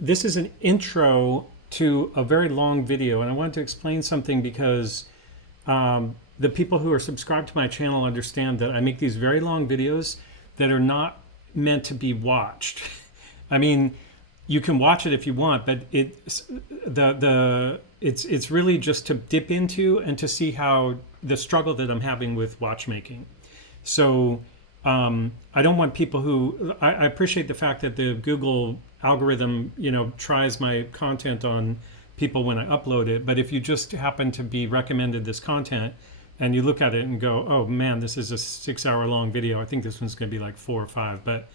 this is an intro to a very long video, and I wanted to explain something because the people who are subscribed to my channel understand that I make these very long videos that are not meant to be watched. I mean, you can watch it if you want, but it's really just to dip into and to see how the struggle that I'm having with watchmaking. So I don't want people who I appreciate the fact that the Google algorithm, tries my content on people when I upload it. But if you just happen to be recommended this content and you look at it and go, oh man, this is a 6-hour long video. I think this one's going to be like 4 or 5. But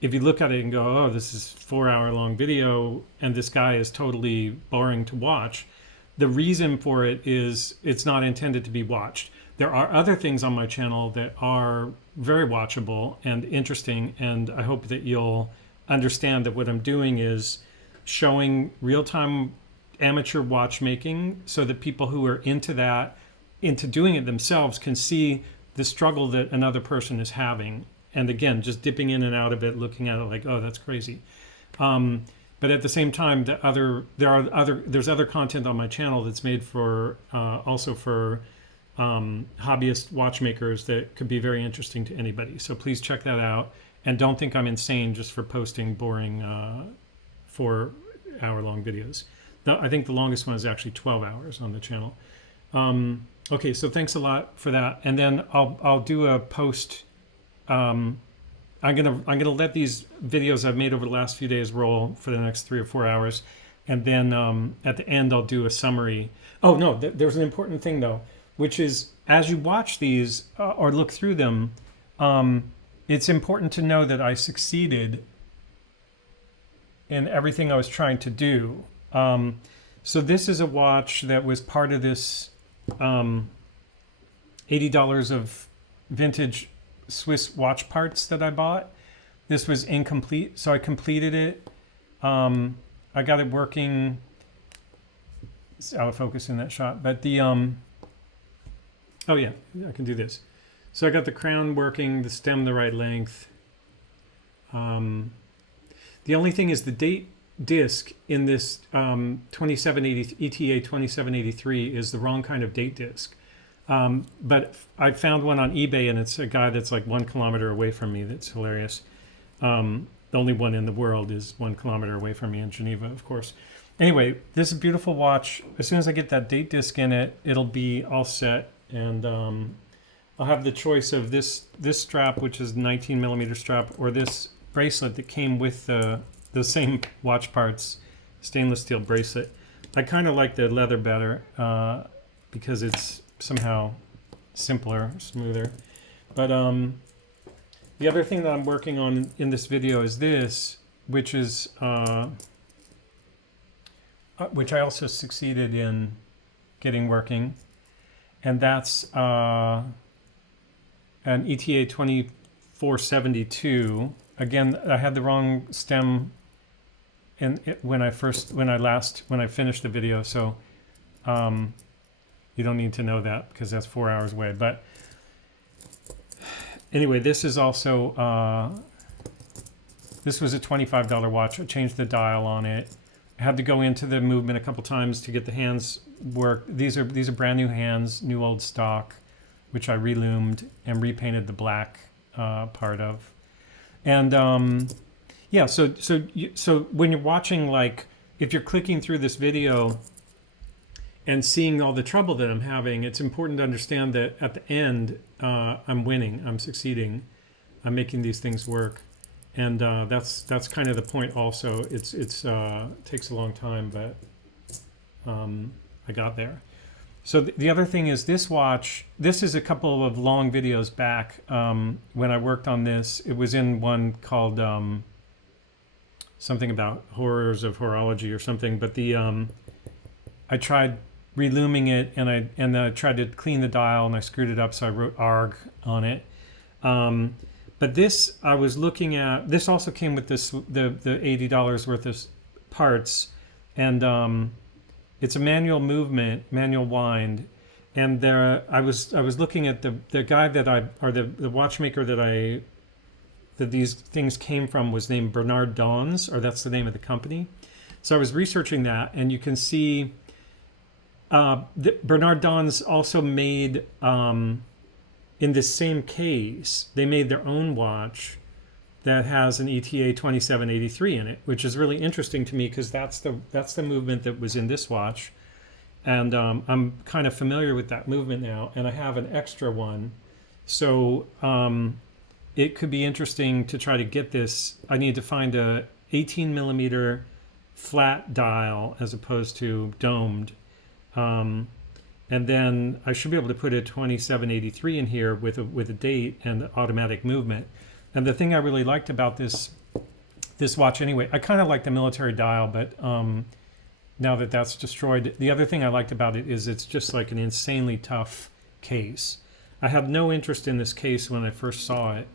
if you look at it and go, oh, this is 4-hour long video and this guy is totally boring to watch, the reason for it is it's not intended to be watched. There are other things on my channel that are very watchable and interesting, and I hope that you'll understand that what I'm doing is showing real-time amateur watchmaking so that people who are into that, into doing it themselves, can see the struggle that another person is having. And again, just dipping in and out of it, looking at it like, oh, that's crazy. But at the same time, there's other content on my channel that's made for also for hobbyist watchmakers that could be very interesting to anybody. So please check that out, and don't think I'm insane just for posting boring 4-hour-long videos. I think the longest one is actually 12 hours on the channel. Okay, so thanks a lot for that, and then I'll do a post. I'm gonna let these videos I've made over the last few days roll for the next 3 or 4 hours, and then at the end I'll do a summary. Oh no, there's an important thing though, which is as you watch these or look through them, it's important to know that I succeeded in everything I was trying to do. So this is a watch that was part of this $80 of vintage Swiss watch parts that I bought. This was incomplete, so I completed it. I got it working. It's out of focus in that shot, but the oh yeah, I can do this. So I got the crown working, the stem the right length. The only thing is the date disc in this 2780 ETA 2783 is the wrong kind of date disc. But I found one on eBay, and it's a guy that's like 1 kilometer away from me. That's hilarious. The only one in the world is 1 kilometer away from me in Geneva, of course. Anyway, this is a beautiful watch. As soon as I get that date disc in it, it'll be all set. And I'll have the choice of this strap, which is 19 millimeter strap, or this bracelet that came with the same watch parts, stainless steel bracelet. I kind of like the leather better because it's somehow simpler, smoother. But the other thing that I'm working on in this video is this, which is which I also succeeded in getting working, and that's an ETA 2472. Again, I had the wrong stem when I finished the video, so you don't need to know that because that's 4 hours away. But anyway, this is also this was a $25 watch. I changed the dial on it. I had to go into the movement a couple times to get the hands work. These are brand new hands, new old stock, which I reloomed and repainted the black part of. And yeah, so when you're watching, like if you're clicking through this video and seeing all the trouble that I'm having, it's important to understand that at the end, I'm winning, I'm succeeding, I'm making these things work. And that's kind of the point also. It takes a long time, but I got there. So the other thing is this watch, this is a couple of long videos back when I worked on this. It was in one called something about horrors of horology or something, but I tried relooming it, and I tried to clean the dial, and I screwed it up, so I wrote ARG on it. But this, I was looking at, this also came with this the $80 worth of parts, and it's a manual movement, manual wind, and there I was looking at the guy that the watchmaker that I that these things came from was named Bernard Dons, or that's the name of the company. So I was researching that, and you can see Bernard Dons also made, in this same case, they made their own watch that has an ETA 2783 in it, which is really interesting to me because that's the movement that was in this watch. And I'm kind of familiar with that movement now, and I have an extra one. So it could be interesting to try to get this. I need to find a 18 millimeter flat dial as opposed to domed. And then I should be able to put a 2783 in here with a date and automatic movement. And the thing I really liked about this watch anyway, I kind of like the military dial, but now that that's destroyed, the other thing I liked about it is it's just like an insanely tough case. I had no interest in this case when I first saw it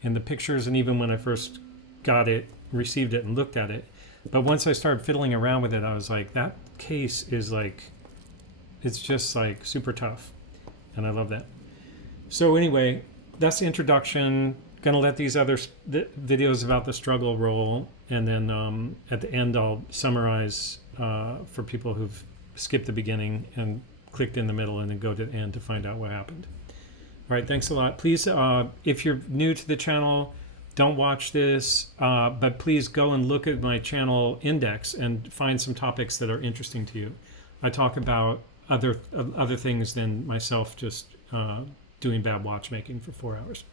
in the pictures, and even when I first got it, received it, and looked at it. But once I started fiddling around with it, I was like, that case is like, it's just like super tough. And I love that. So anyway, that's the introduction. Gonna let these other videos about the struggle roll, and then at the end I'll summarize for people who've skipped the beginning and clicked in the middle and then go to the end to find out what happened. All right, thanks a lot. Please, if you're new to the channel, don't watch this, but please go and look at my channel index and find some topics that are interesting to you. I talk about other things than myself just doing bad watchmaking for 4 hours.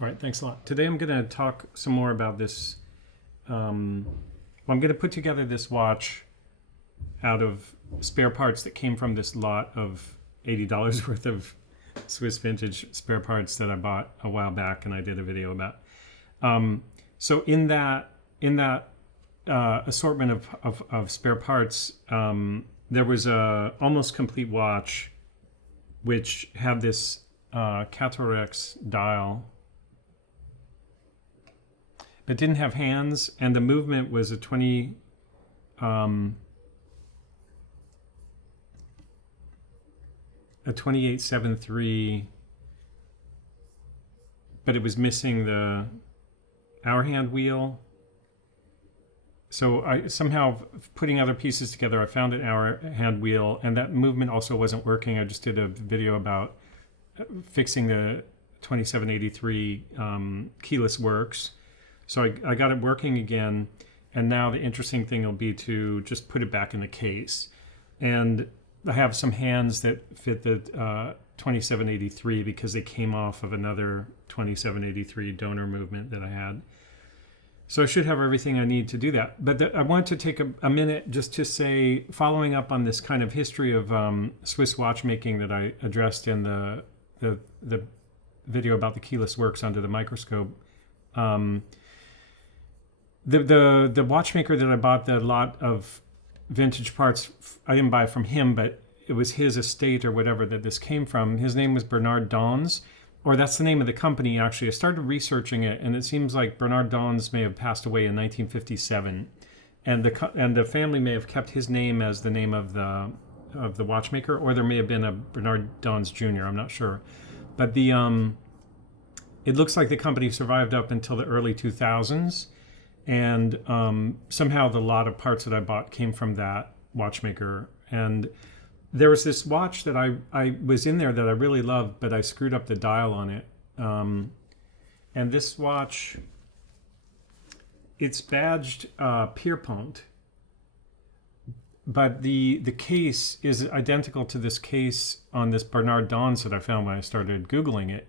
All right, thanks a lot. Today I'm going to talk some more about this. I'm going to put together this watch out of spare parts that came from this lot of $80 worth of Swiss vintage spare parts that I bought a while back and I did a video about. So in that assortment of spare parts, there was a almost complete watch which had this Catorex dial. It didn't have hands, and the movement was a 2873, but it was missing the hour hand wheel. So I somehow, putting other pieces together, I found an hour hand wheel, and that movement also wasn't working. I just did a video about fixing the 2783 keyless works. So I got it working again, and now the interesting thing will be to just put it back in the case. And I have some hands that fit the 2783 because they came off of another 2783 donor movement that I had. So I should have everything I need to do that. But I want to take a minute just to say, following up on this kind of history of Swiss watchmaking that I addressed in the video about the keyless works under the microscope. The watchmaker that I bought the lot of vintage parts, I didn't buy from him, but it was his estate or whatever that this came from. His name was Bernard Dons, or that's the name of the company actually. I started researching it, and it seems like Bernard Dons may have passed away in 1957, and the family may have kept his name as the name of the watchmaker, or there may have been a Bernard Dons Jr. I'm not sure, but it looks like the company survived up until the early 2000s. And somehow the lot of parts that I bought came from that watchmaker. And there was this watch that I was in there that I really loved, but I screwed up the dial on it. And this watch, it's badged Pierpont, but the case is identical to this case on this Bernard Dons that I found when I started Googling it.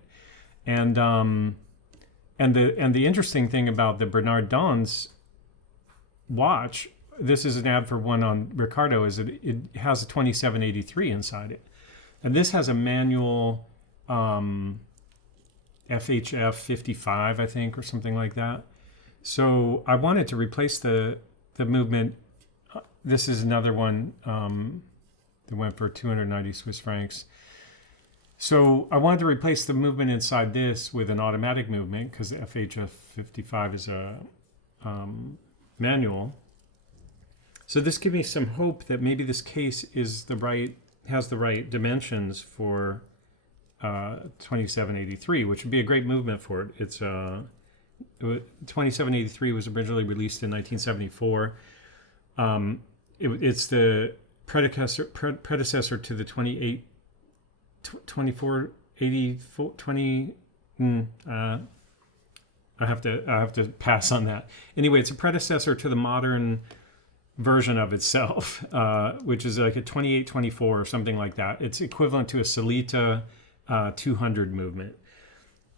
And the interesting thing about the Bernard Dons watch, this is an ad for one on Ricardo, is that it has a 2783 inside it. And this has a manual FHF 55, I think, or something like that. So I wanted to replace the movement. This is another one that went for 290 Swiss francs. So I wanted to replace the movement inside this with an automatic movement because the FHF 55 is a manual. So this gives me some hope that maybe this case is has the right dimensions for 2783, which would be a great movement for it. 2783 was originally released in 1974. It's the predecessor to the 2484 20. I have to pass on that. Anyway, it's a predecessor to the modern version of itself, which is like a 2824 or something like that. It's equivalent to a Salita 200 movement.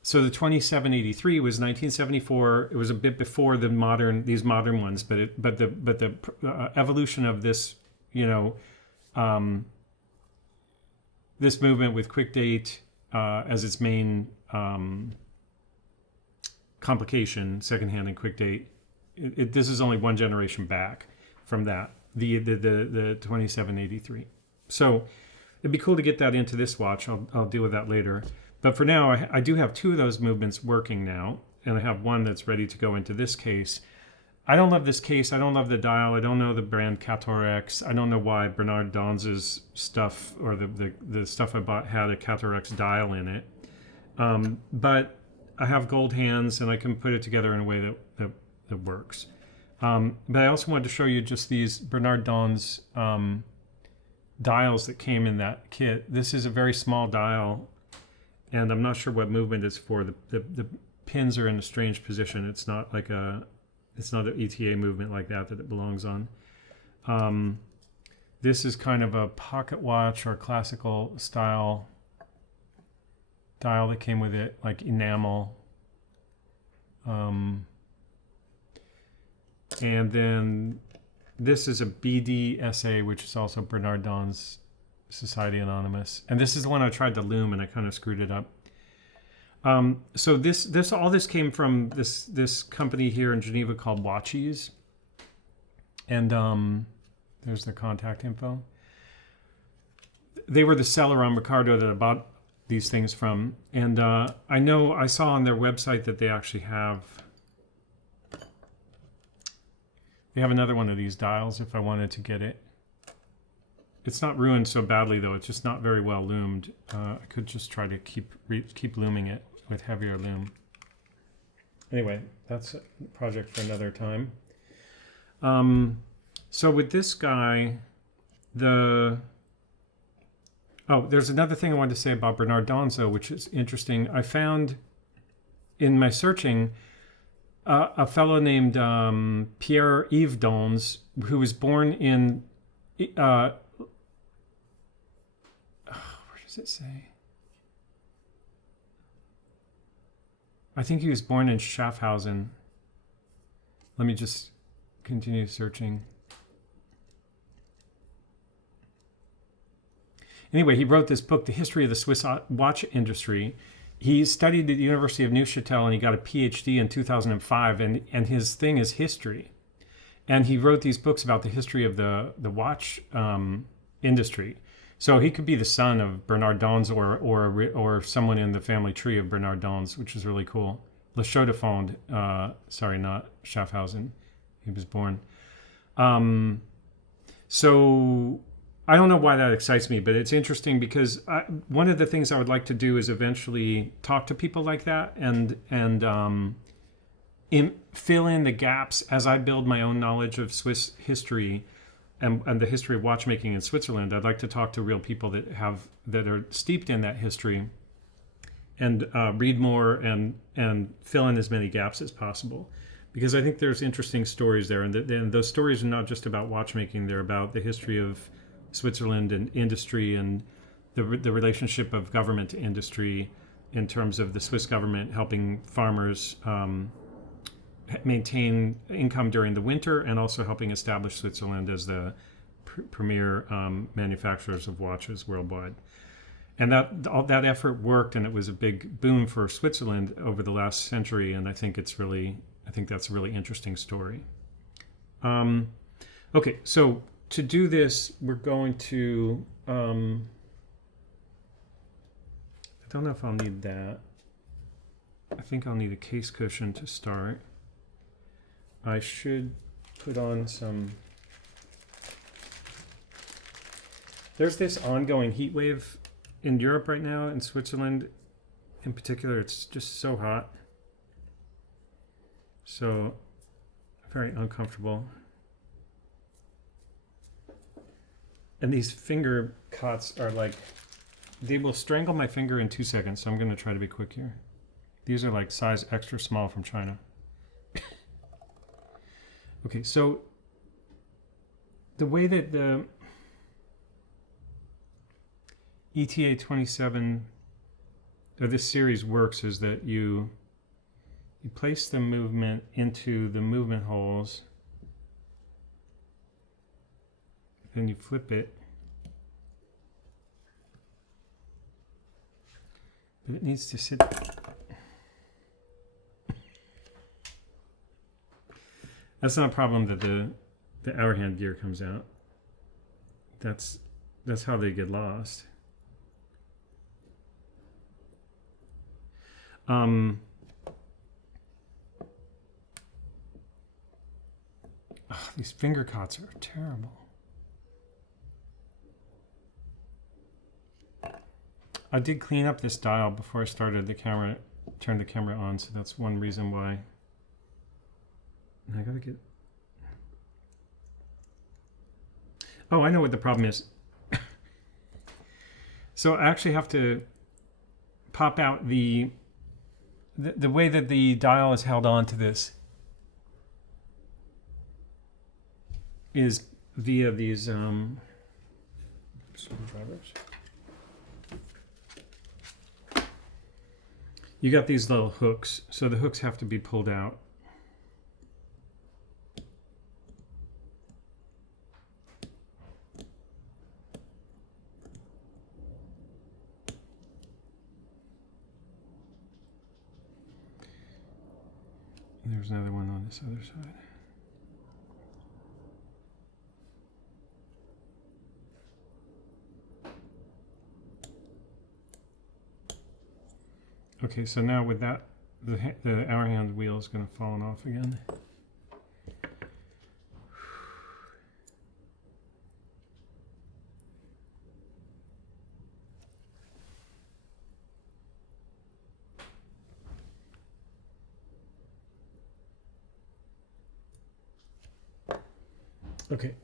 So the 2783 was 1974. It was a bit before these modern ones, but the evolution of this, this movement with quick date as its main complication, secondhand and quick date. This is only one generation back from that, the 2783. So it'd be cool to get that into this watch. I'll deal with that later. But for now, I do have two of those movements working now, and I have one that's ready to go into this case. I don't love this case. I don't love the dial. I don't know the brand Catorex. I don't know why Bernard Dons's stuff or the stuff I bought had a Catorex dial in it. But I have gold hands, and I can put it together in a way that works. But I also wanted to show you just these Bernard Dons dials that came in that kit. This is a very small dial, and I'm not sure what movement it's for. The pins are in a strange position. It's not an ETA movement like that it belongs on. This is kind of a pocket watch or classical style dial that came with it, like enamel. And then this is a BDSA, which is also Bernard Dons Society Anonymous. And this is the one I tried to loom, and I kind of screwed it up. So all this came from this company here in Geneva called Watchies. And there's their contact info. They were the seller on Ricardo that I bought these things from. And I saw on their website that they actually have another one of these dials if I wanted to get it. It's not ruined so badly though. It's just not very well loomed. I could just try to keep looming it with heavier loom. Anyway, that's a project for another time. So with this guy, there's another thing I wanted to say about Bernard Dons, though, which is interesting. I found in my searching a fellow named Pierre-Yves Dons, who was born in, where does it say? I think he was born in Schaffhausen. Let me just continue searching. Anyway, he wrote this book, The History of the Swiss Watch Industry. He studied at the University of Neuchâtel, and he got a PhD in 2005, and his thing is history. And he wrote these books about the history of the watch industry. So he could be the son of Bernard Dons or someone in the family tree of Bernard Dons, which is really cool. Le Chaux de Fonds, sorry, not Schaffhausen. He was born. So I don't know why that excites me, but it's interesting because one of the things I would like to do is eventually talk to people like that and fill in the gaps as I build my own knowledge of Swiss history and the history of watchmaking in Switzerland. I'd like to talk to real people that are steeped in that history and read more and fill in as many gaps as possible. Because I think there's interesting stories there, and those stories are not just about watchmaking; they're about the history of Switzerland and industry and the relationship of government to industry in terms of the Swiss government helping farmers maintain income during the winter and also helping establish Switzerland as the premier manufacturers of watches worldwide. And that effort worked, and it was a big boom for Switzerland over the last century, and I think that's a really interesting story. Okay, so to do this, we're going to, I don't know if I'll need that. I think I'll need a case cushion to start. I should put on some, there's this ongoing heat wave in Europe right now, in Switzerland in particular. It's just so hot. So very uncomfortable. And these finger cuts are like, they will strangle my finger in 2 seconds. So I'm going to try to be quick here. These are like size extra small from China. Okay, so the way that the ETA 27 or this series works is that you place the movement into the movement holes, then you flip it, but it needs to sit. That's not a problem that the hour hand gear comes out. That's how they get lost. Oh, these finger cuts are terrible. I did clean up this dial before I started the camera, turned the camera on, so that's one reason why. I gotta get. Oh, I know what the problem is. So I actually have to pop out the way that the dial is held on to this is via these screwdrivers. You got these little hooks, so the hooks have to be pulled out. And there's another one on this other side. Okay, so now with that, the hour hand wheel is going to fall off again. Okay.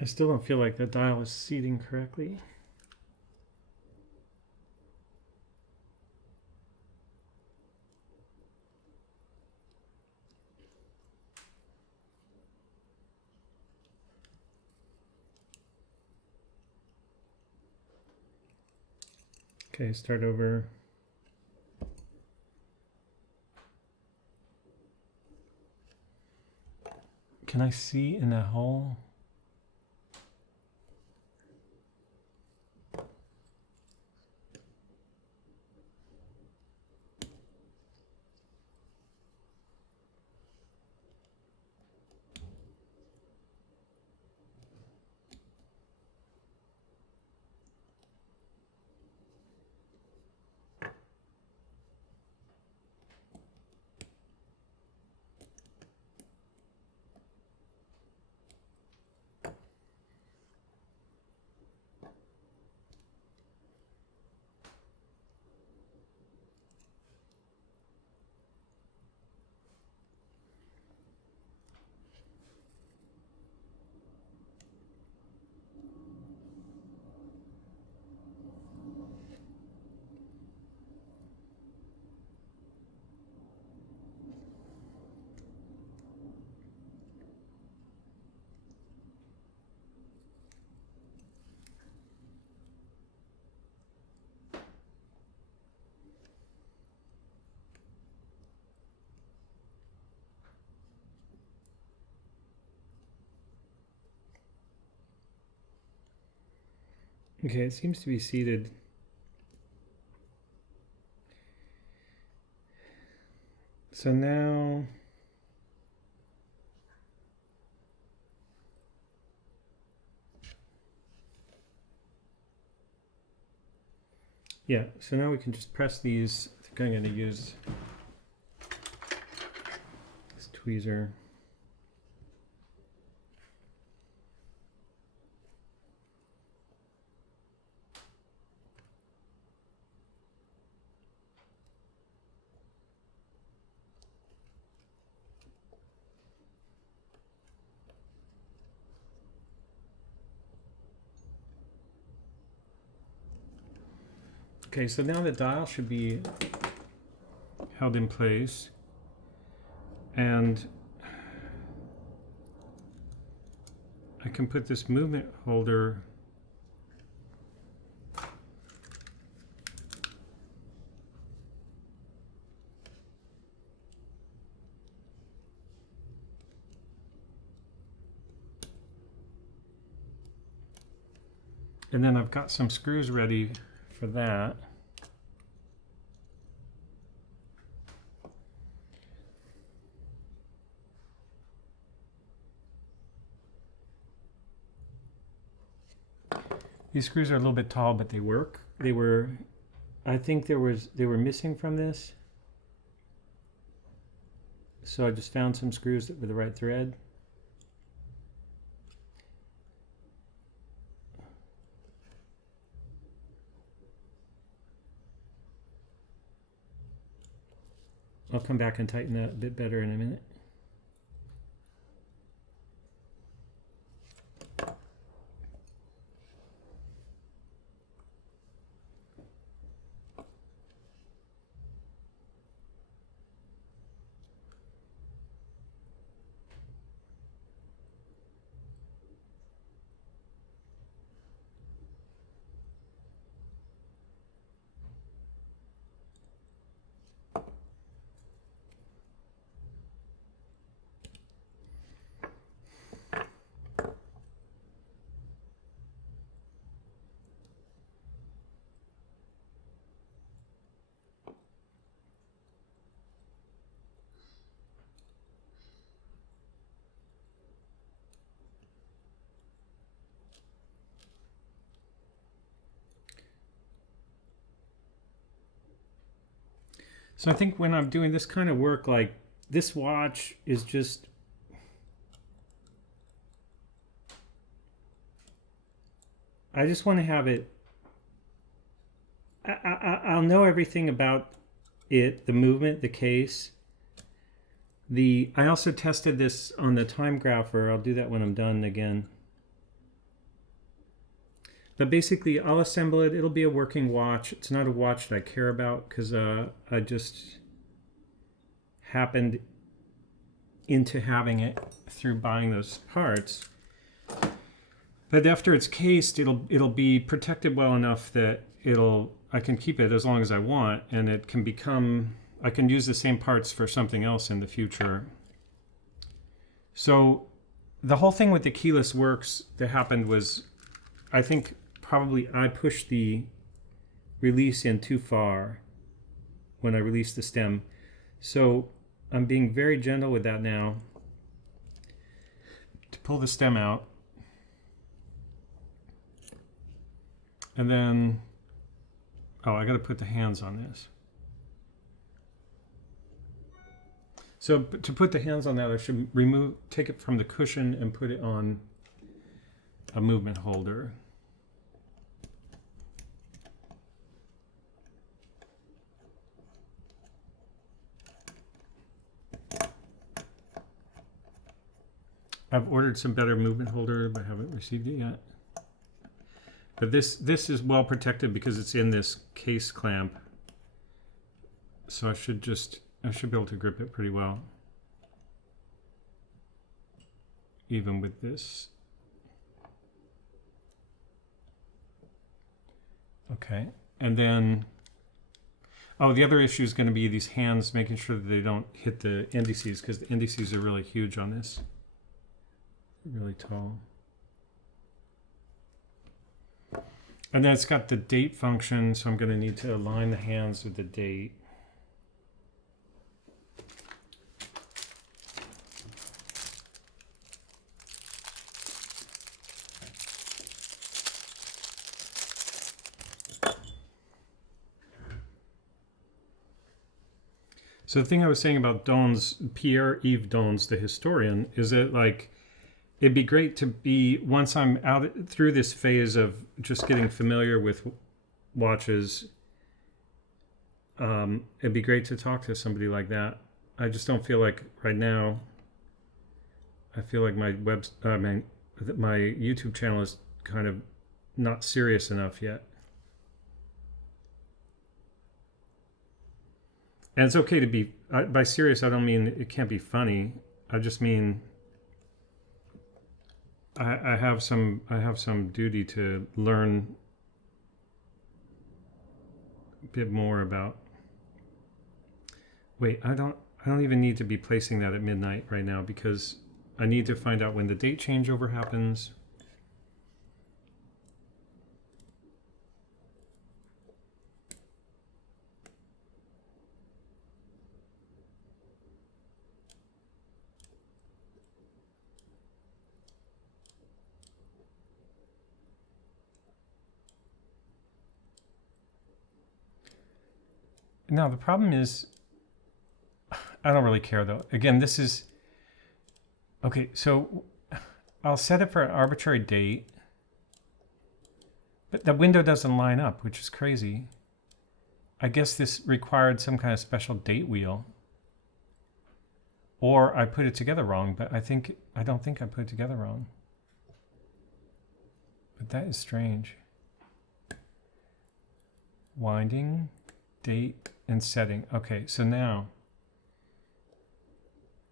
I still don't feel like the dial is seating correctly. Okay, start over. Can I see in that hole? Okay, it seems to be seated. So now Yeah, so now we can just press these. I think I'm going to use this tweezer. Okay, so now the dial should be held in place, and I can put this movement holder and then I've got some screws ready for that. These screws are a little bit tall, but they work. I think they were missing from this. So I just found some screws that were the right thread. I'll come back and tighten that a bit better in a minute. So I think when I'm doing this kind of work, like this watch is just, I just want to have it, I'll know everything about it, the movement, the case. I also tested this on the time grapher. I'll do that when I'm done again. But basically, I'll assemble it. It'll be a working watch. It's not a watch that I care about because I just happened into having it through buying those parts. But after it's cased, it'll be protected well enough that I can keep it as long as I want, and it can become, I can use the same parts for something else in the future. So the whole thing with the keyless works that happened was, I think probably I pushed the release in too far when I released the stem. So I'm being very gentle with that now to pull the stem out. And then, oh, I got to put the hands on this. So to put the hands on that, I should take it from the cushion and put it on a movement holder. I've ordered some better movement holder, but I haven't received it yet. But this is well protected because it's in this case clamp. So I should be able to grip it pretty well. Even with this. Okay, and then, oh, the other issue is going to be these hands, making sure that they don't hit the indices, because the indices are really huge on this. Really tall. And then it's got the date function, so I'm going to need to align the hands with the date. So the thing I was saying about Dones, Pierre-Yves Dones, the historian, is that like it'd be great to be, once I'm out through this phase of just getting familiar with watches, it'd be great to talk to somebody like that. I just don't feel like right now. I feel like my my YouTube channel is kind of not serious enough yet. And it's okay to be, by serious, I don't mean it can't be funny. I just mean I have some duty to learn a bit more about. Wait, I don't even need to be placing that at midnight right now because I need to find out when the date changeover happens. Now, the problem is, I don't really care though. Again, this is, okay, so I'll set it for an arbitrary date, but the window doesn't line up, which is crazy. I guess this required some kind of special date wheel. Or I put it together wrong, but I don't think I put it together wrong. But that is strange. Winding, date, and setting. Okay, so now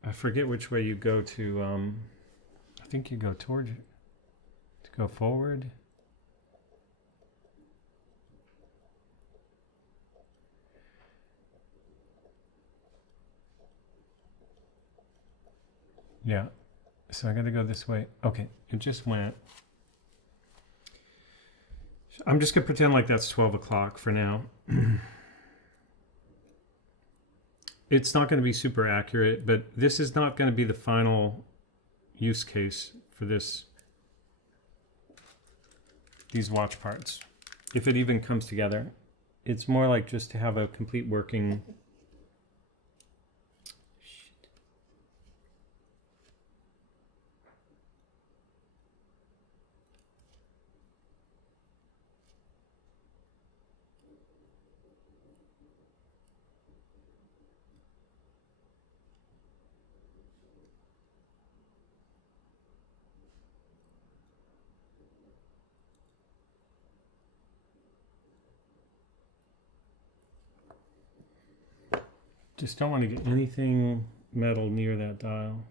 I forget which way you go to, I think you go towards it, to go forward. Yeah, so I gotta go this way. Okay, it just went. I'm just gonna pretend like that's 12 o'clock for now. It's not going to be super accurate, but this is not going to be the final use case for these watch parts. If it even comes together, it's more like just to have a complete working. Just don't want to get anything metal near that dial.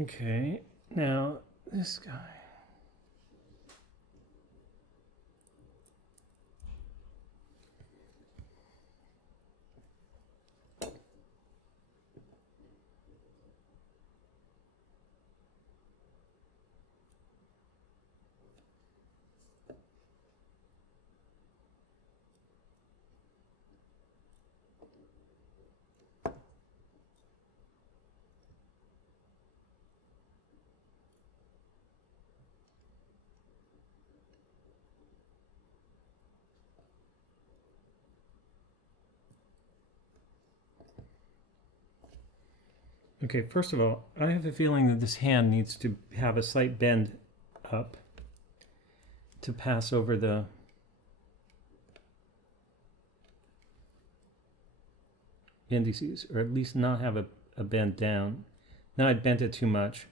Okay, now this guy. Okay, first of all, I have a feeling that this hand needs to have a slight bend up to pass over the indices, or at least not have a bend down. Now I bent it too much.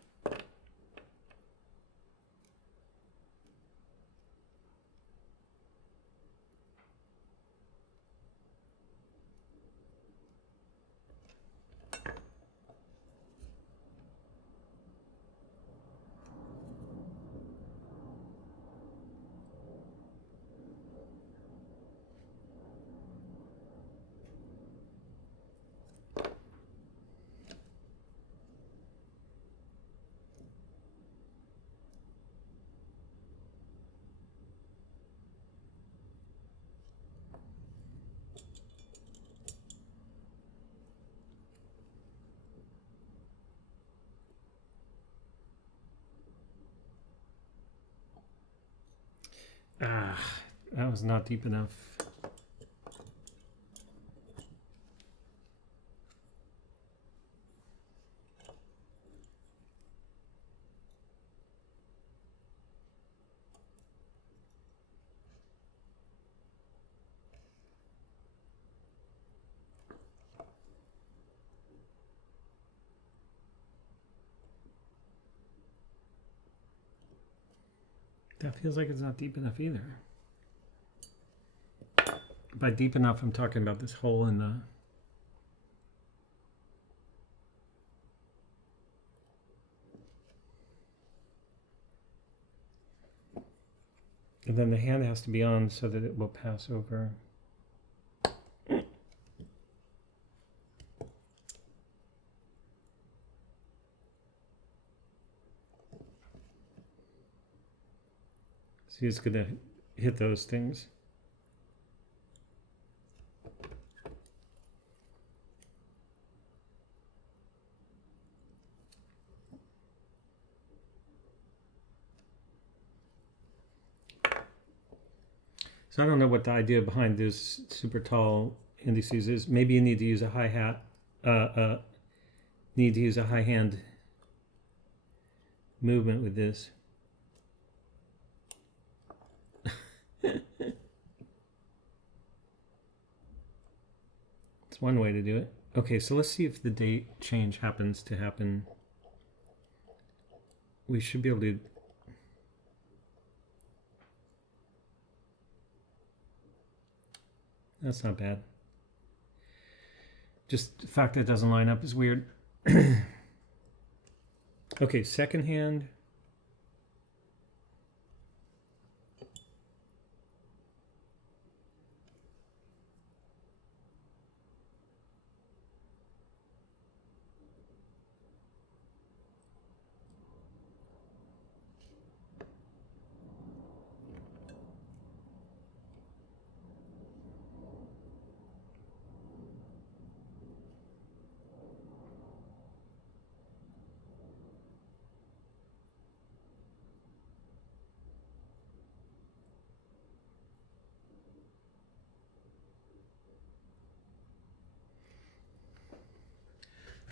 Ah, that was not deep enough. That feels like it's not deep enough either. By deep enough, I'm talking about this hole in the... And then the hand has to be on so that it will pass over. See, it's going to hit those things. So I don't know what the idea behind this super tall indices is. Maybe you need to use a hi-hat, need to use a high hand movement with this. It's one way to do it. Okay, so let's see if the date change happens to happen. We should be able to... That's not bad. Just the fact that it doesn't line up is weird. Okay, second hand.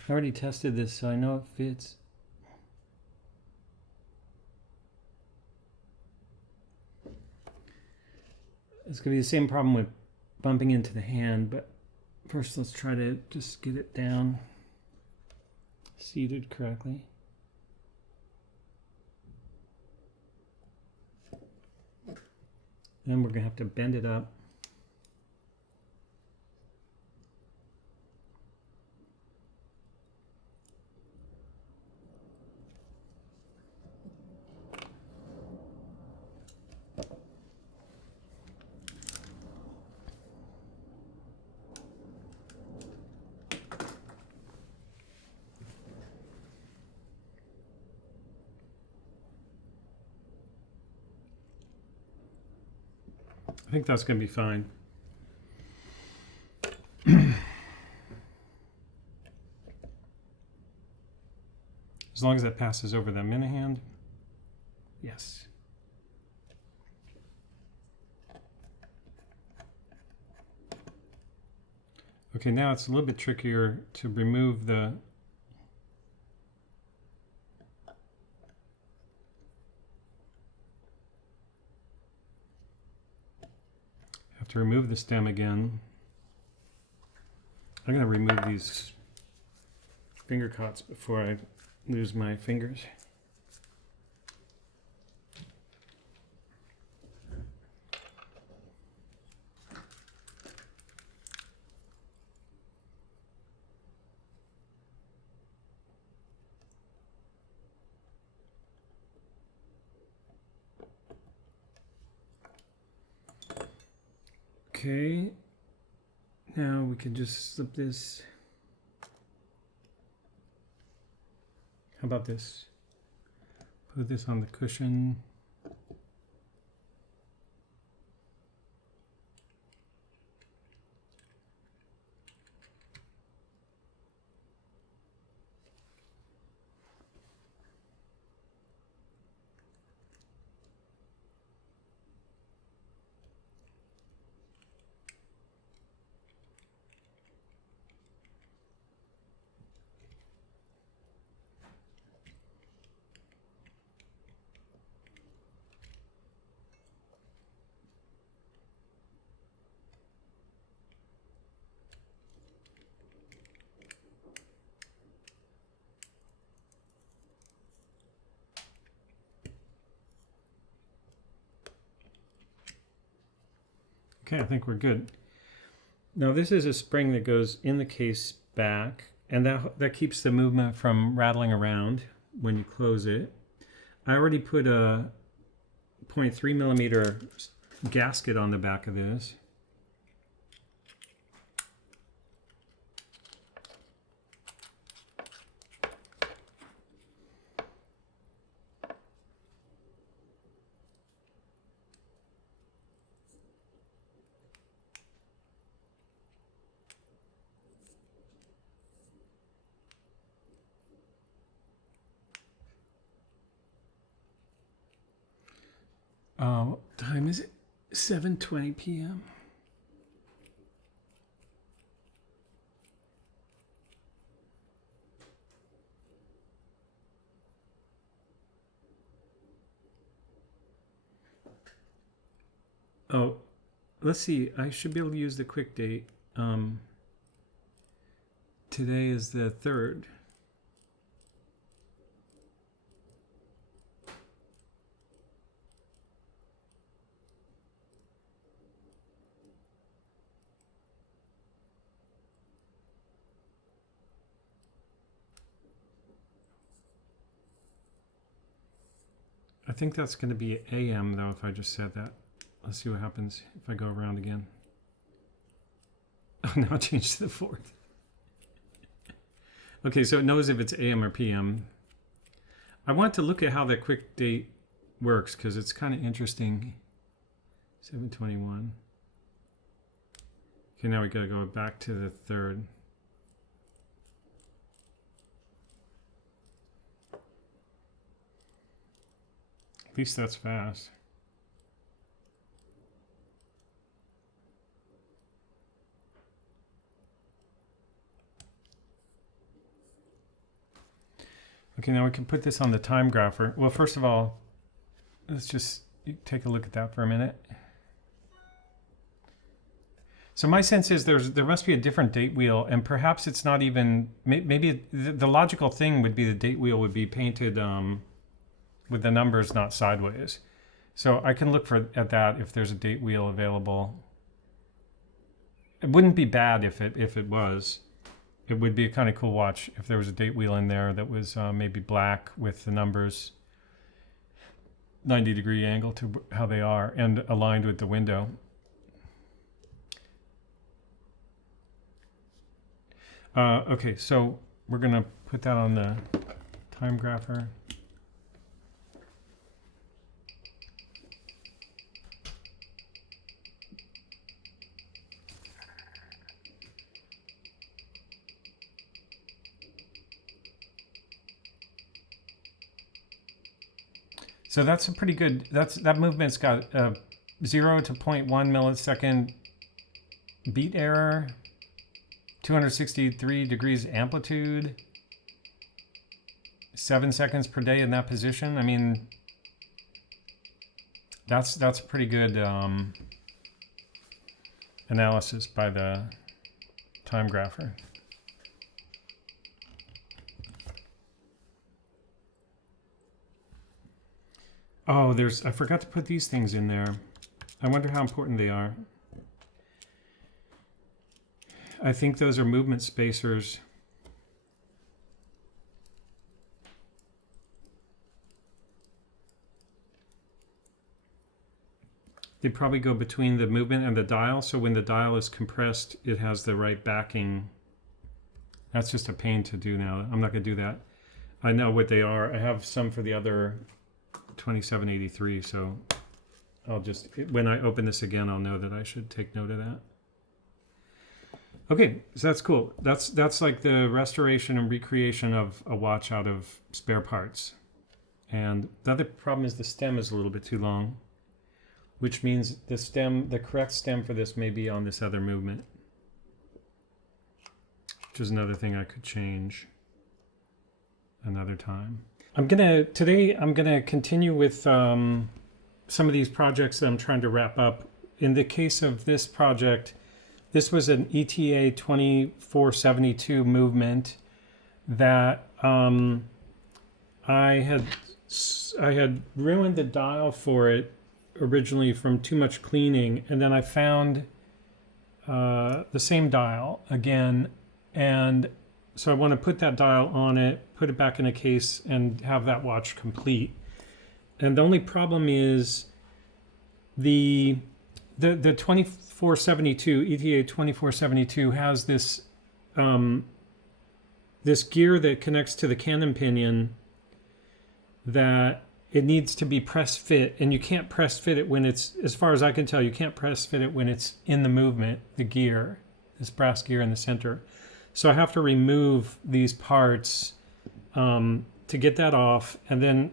I already tested this, so I know it fits. It's going to be the same problem with bumping into the hand, but first let's try to just get it down, seated correctly. Then we're going to have to bend it up. I think that's going to be fine. As long as that passes over the minute hand. Yes. Okay, now it's a little bit trickier to remove the to remove the stem again. I'm going to remove these finger cots before I lose my fingers. Okay, now we can just slip this. How about this? Put this on the cushion. Okay, I think we're good. Now this is a spring that goes in the case back, and that keeps the movement from rattling around when you close it. I already put a 0.3 millimeter gasket on the back of this. What time is it? 7:20 p.m. Oh, let's see. I should be able to use the quick date. Today is the 3rd. I think that's going to be AM though if I just said that. Let's see what happens if I go around again. Oh, now I changed to the 4th. Okay, so it knows if it's AM or PM. I want to look at how the quick date works because it's kind of interesting. 7:21. Okay, now we got to go back to the 3rd. At least that's fast. Okay, now we can put this on the time grapher. Well, first of all, let's just take a look at that for a minute. So my sense is there must be a different date wheel, and perhaps it's not even, maybe the logical thing would be the date wheel would be painted with the numbers not sideways. So I can look at that if there's a date wheel available. It wouldn't be bad if it was. It would be a kind of cool watch if there was a date wheel in there that was maybe black with the numbers 90-degree angle to how they are and aligned with the window. Okay, so we're going to put that on the time grapher. So that's a pretty good, that movement's got 0 to 0.1 millisecond beat error, 263 degrees amplitude, 7 seconds per day in that position. I mean, that's pretty good analysis by the time grapher. Oh, I forgot to put these things in there. I wonder how important they are. I think those are movement spacers. They probably go between the movement and the dial, so when the dial is compressed, it has the right backing. That's just a pain to do now. I'm not going to do that. I know what they are. I have some for the other 2783, so I'll just, when I open this again, I'll know that I should take note of that. Okay, so that's cool. That's like the restoration and recreation of a watch out of spare parts. And the other problem is the stem is a little bit too long, which means the correct stem for this may be on this other movement, which is another thing I could change another time. Today I'm gonna continue with some of these projects that I'm trying to wrap up. In the case of this project, this was an ETA 2472 movement that I had ruined the dial for it originally from too much cleaning, and then I found the same dial again, and so I want to put that dial on it, put it back in a case, and have that watch complete. And the only problem is the 2472 ETA 2472 has this this gear that connects to the cannon pinion that it needs to be press fit, and you can't press fit it when it's, as far as I can tell, you can't press fit it when it's in the movement, the gear, this brass gear in the center. So I have to remove these parts to get that off, and then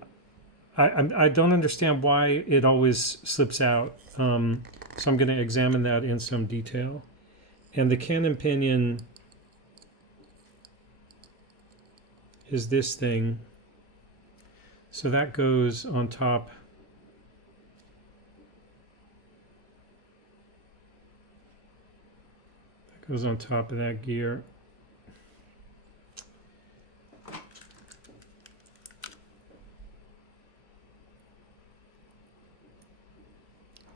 I don't understand why it always slips out. So I'm going to examine that in some detail. And the cannon pinion is this thing. So that goes on top. That goes on top of that gear.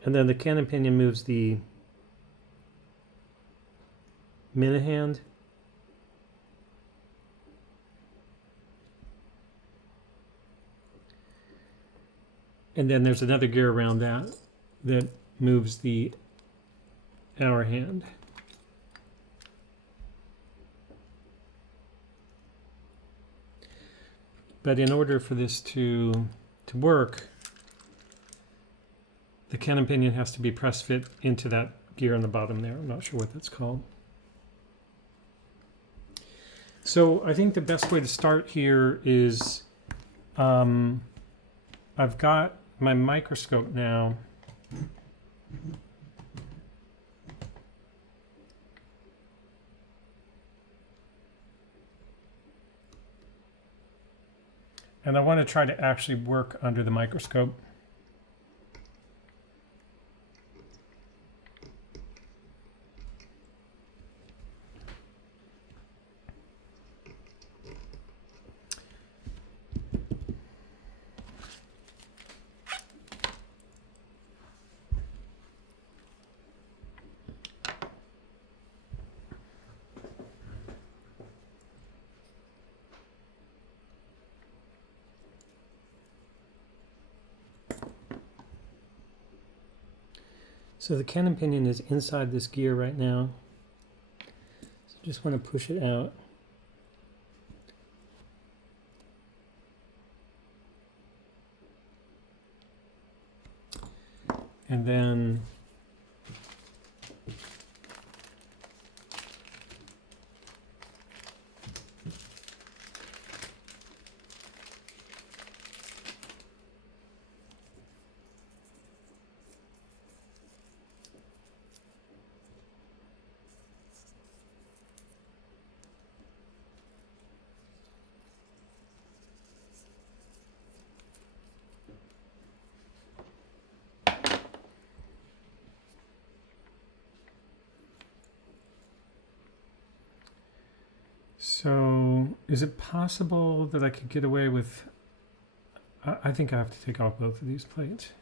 And then the cannon pinion moves the minute hand. And then there's another gear around that moves the hour hand. But in order for this to work, the cannon pinion has to be press fit into that gear on the bottom there. I'm not sure what that's called. So I think the best way to start here is I've got my microscope now. And I want to try to actually work under the microscope. So the cannon pinion is inside this gear right now. So just want to push it out. And then so is it possible that I could get away with, I think I have to take off both of these plates.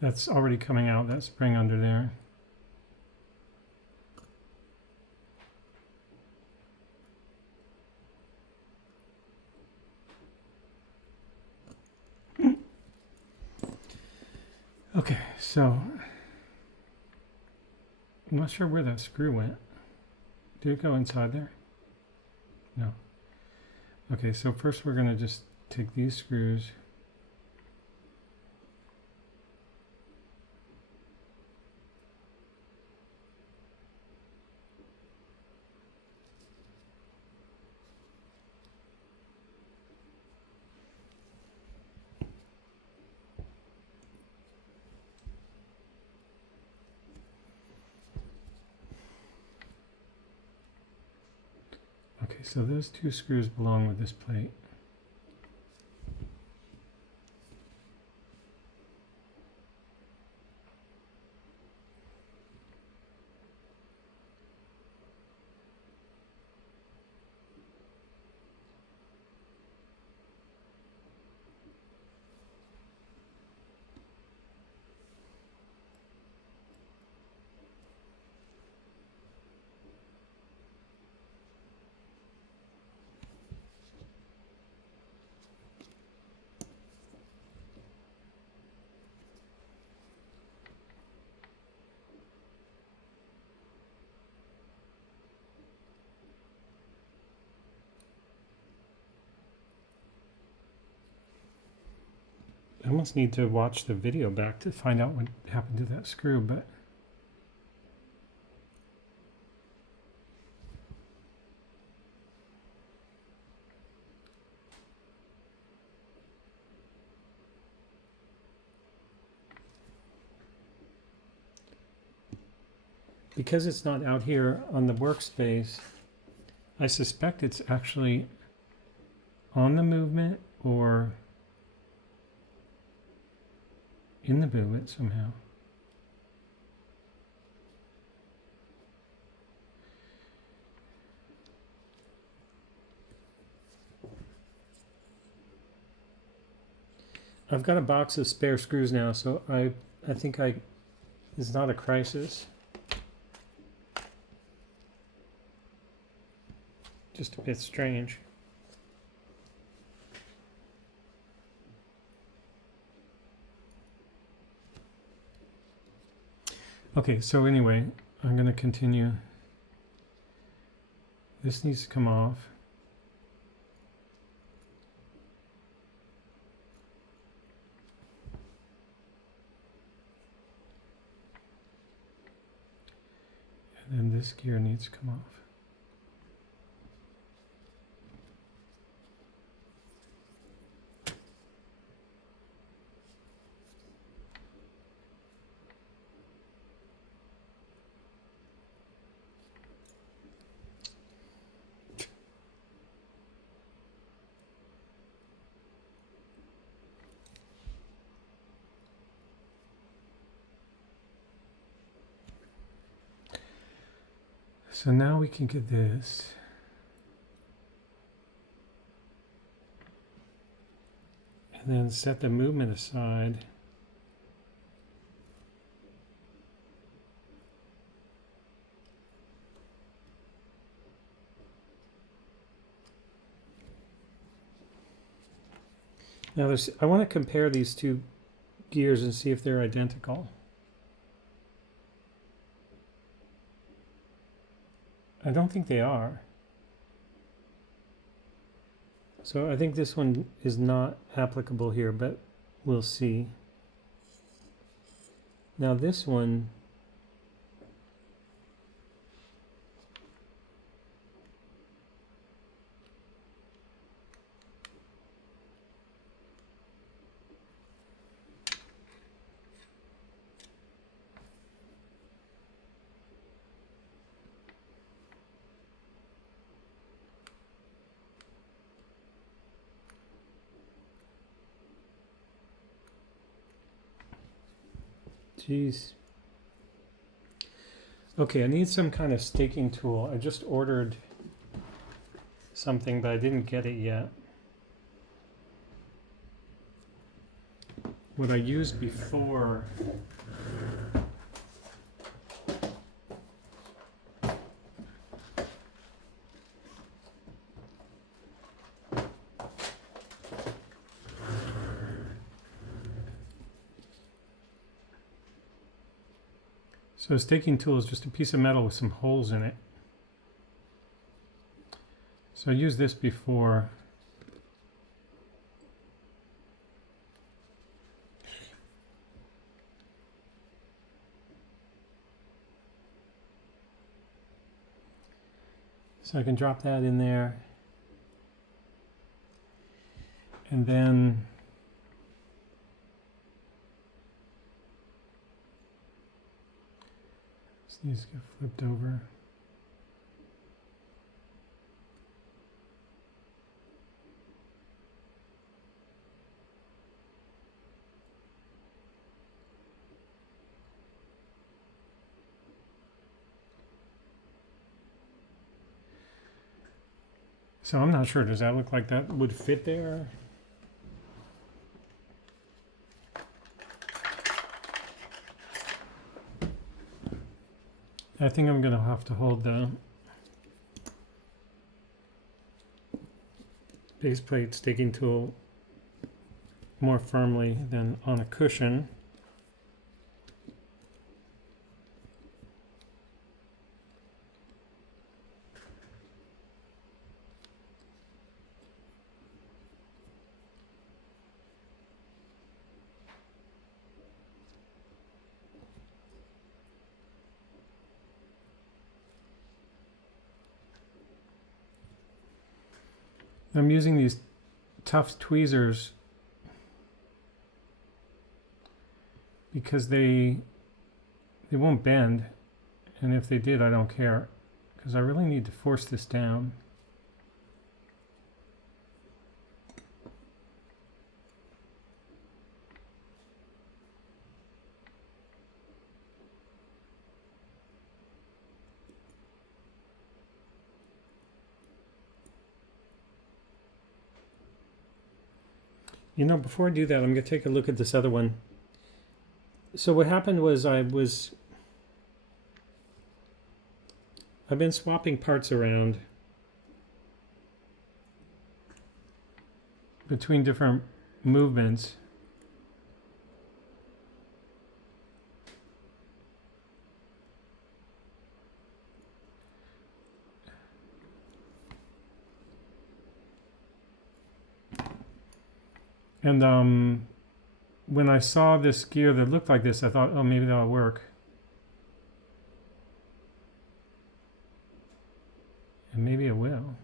That's already coming out, that spring under there. Okay, so I'm not sure where that screw went. Did it go inside there? No. Okay, so first we're going to just take these screws. Okay, so those two screws belong with this plate. I almost need to watch the video back to find out what happened to that screw, but because it's not out here on the workspace, I suspect it's actually on the movement or in the movement somehow. I've got a box of spare screws now, so I think it's not a crisis. Just a bit strange. Okay, so anyway, I'm going to continue. This needs to come off. And then this gear needs to come off. So now we can get this. And then set the movement aside. Now I want to compare these two gears and see if they're identical. I don't think they are. So I think this one is not applicable here, but we'll see. Now this one, geez. Okay, I need some kind of staking tool. I just ordered something, but I didn't get it yet. What I used before So a staking tool is just a piece of metal with some holes in it. So I used this before. So I can drop that in there. And then these get flipped over. So I'm not sure, does that look like that would fit there? I think I'm going to have to hold the base plate staking tool more firmly than on a cushion. I'm using these tough tweezers because they won't bend, and if they did, I don't care, because I really need to force this down. You know, before I do that, I'm going to take a look at this other one. So what happened was I've been swapping parts around between different movements. And when I saw this gear that looked like this, I thought, oh, maybe that'll work. And maybe it will.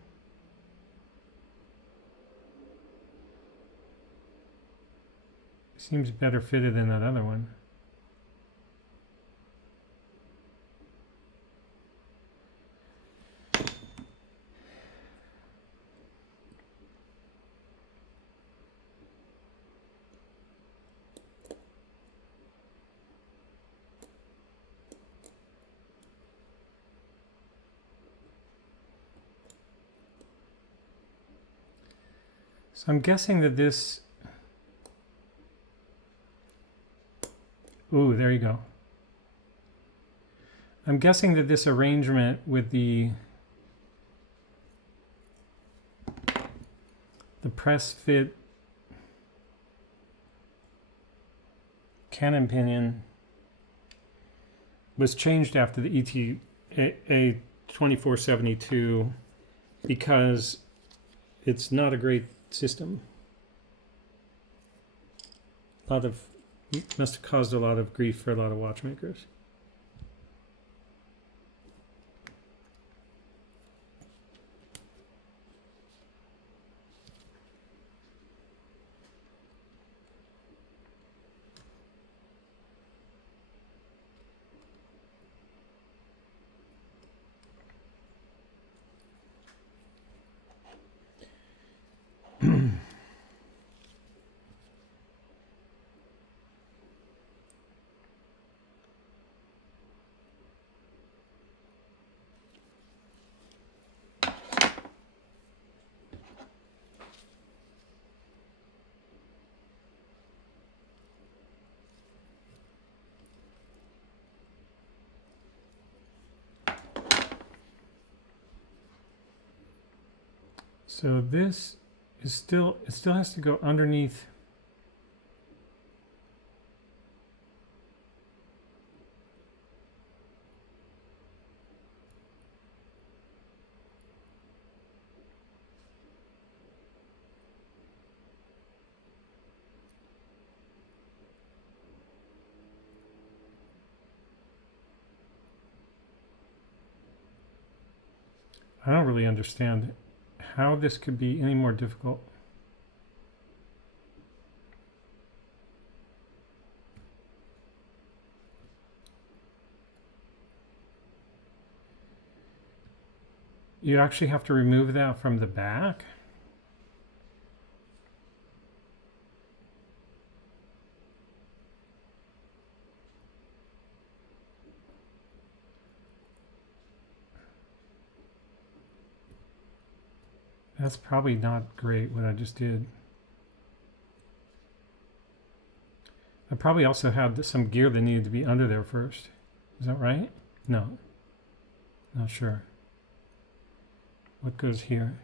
Seems better fitted than that other one. So I'm guessing that this, ooh, there you go. I'm guessing that this arrangement with the press fit cannon pinion was changed after the ETA 2472 because it's not a great system. Must have caused a lot of grief for a lot of watchmakers. So this is still, it still has to go underneath. I don't really understand how this could be any more difficult. You actually have to remove that from the back? That's probably not great what I just did. I probably also had some gear that needed to be under there first. Is that right? No. Not sure. What goes here?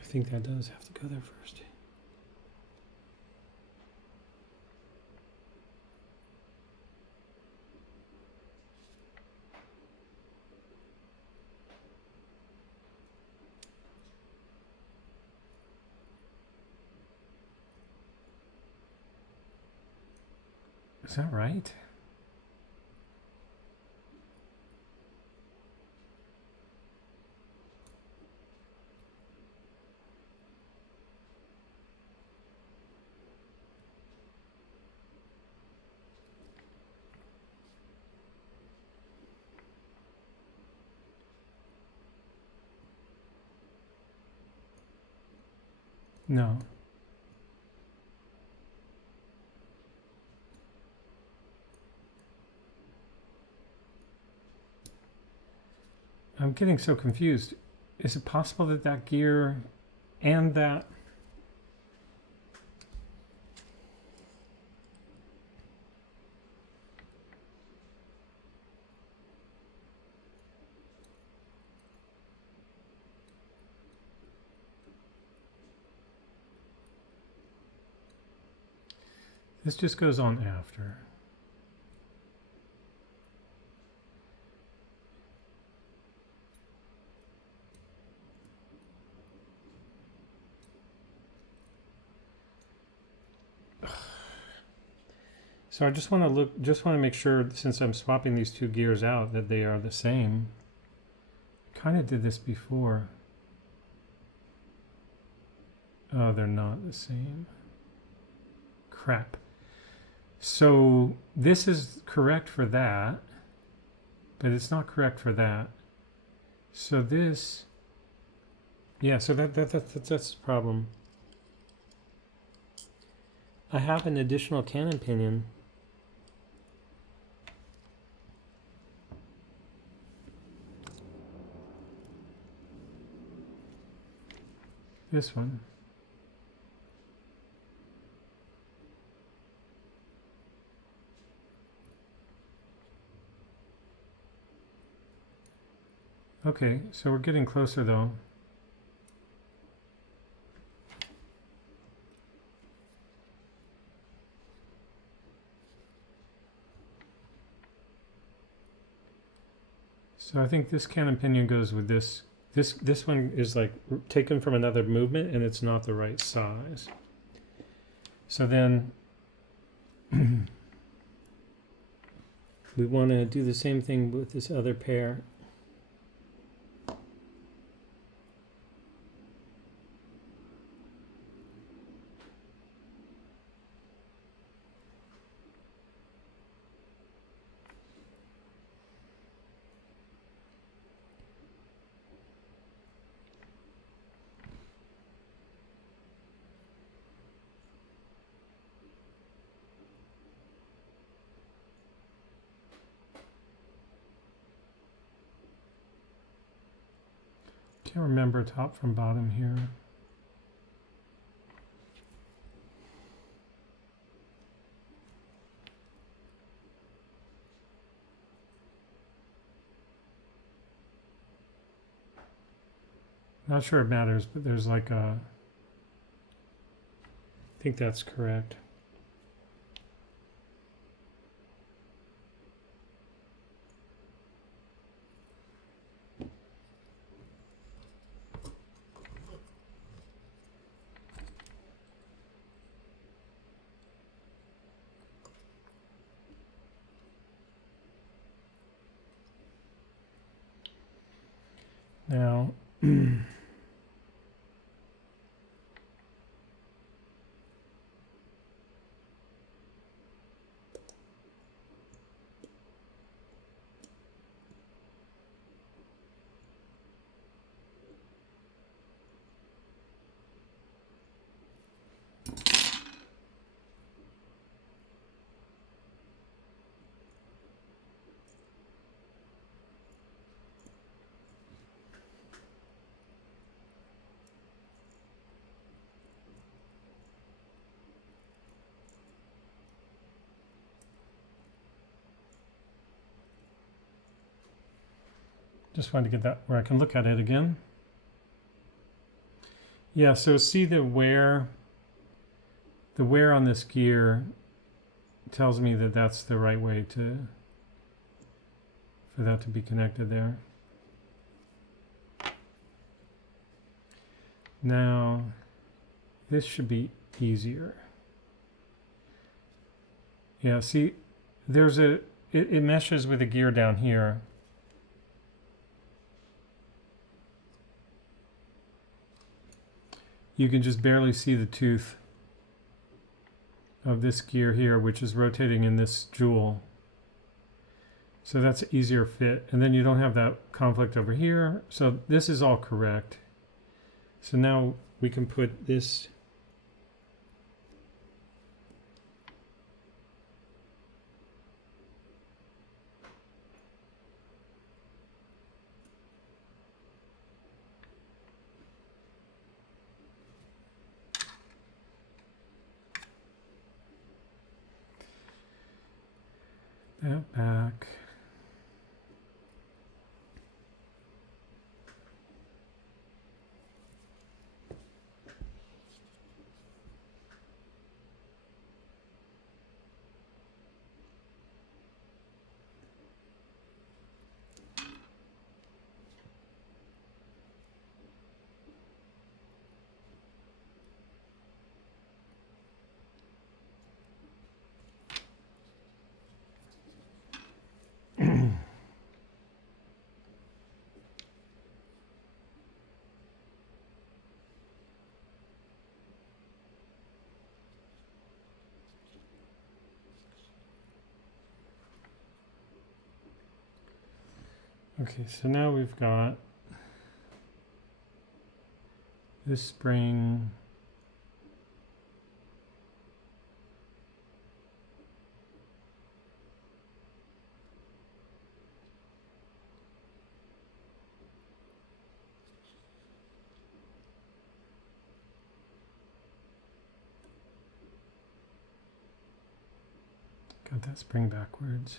I think that does have to go there first. Is that right? No. I'm getting so confused. Is it possible that that gear and that... This just goes on after. So I just want to make sure, since I'm swapping these two gears out, that they are the same. Kind of did this before. Oh, they're not the same. Crap. So this is correct for that, but it's not correct for that. So this, yeah, so that's the problem. I have an additional cannon pinion. This one. Okay, so we're getting closer though. So I think this cannon pinion goes with this. This one is like taken from another movement and it's not the right size. So then we want to do the same thing with this other pair. Can't remember top from bottom here. Not sure it matters, but there's like a, I think that's correct. Now, just wanted to get that where I can look at it again. Yeah, so see the wear on this gear tells me that that's the right way for that to be connected there. Now, this should be easier. Yeah, see, there's it meshes with the gear down here. You can just barely see the tooth of this gear here, which is rotating in this jewel. So that's an easier fit. And then you don't have that conflict over here. So this is all correct. So now we can put this that back. Okay, so now we've got this spring. Got that spring backwards.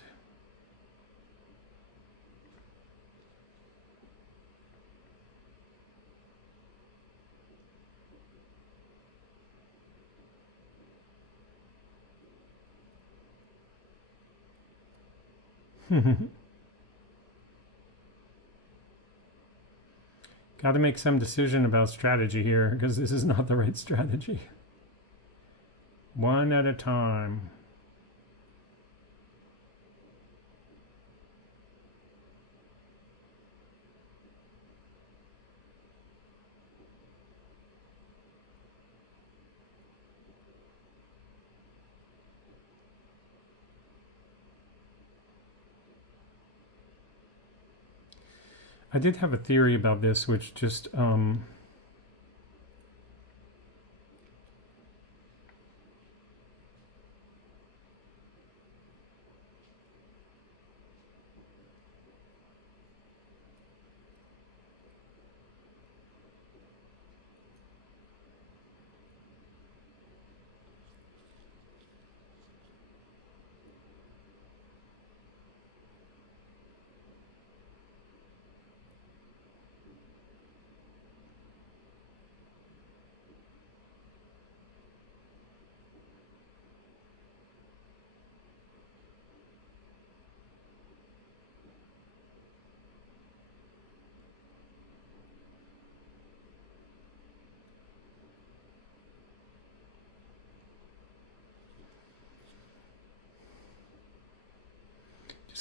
Got to make some decision about strategy here, because this is not the right strategy. One at a time. I did have a theory about this, which just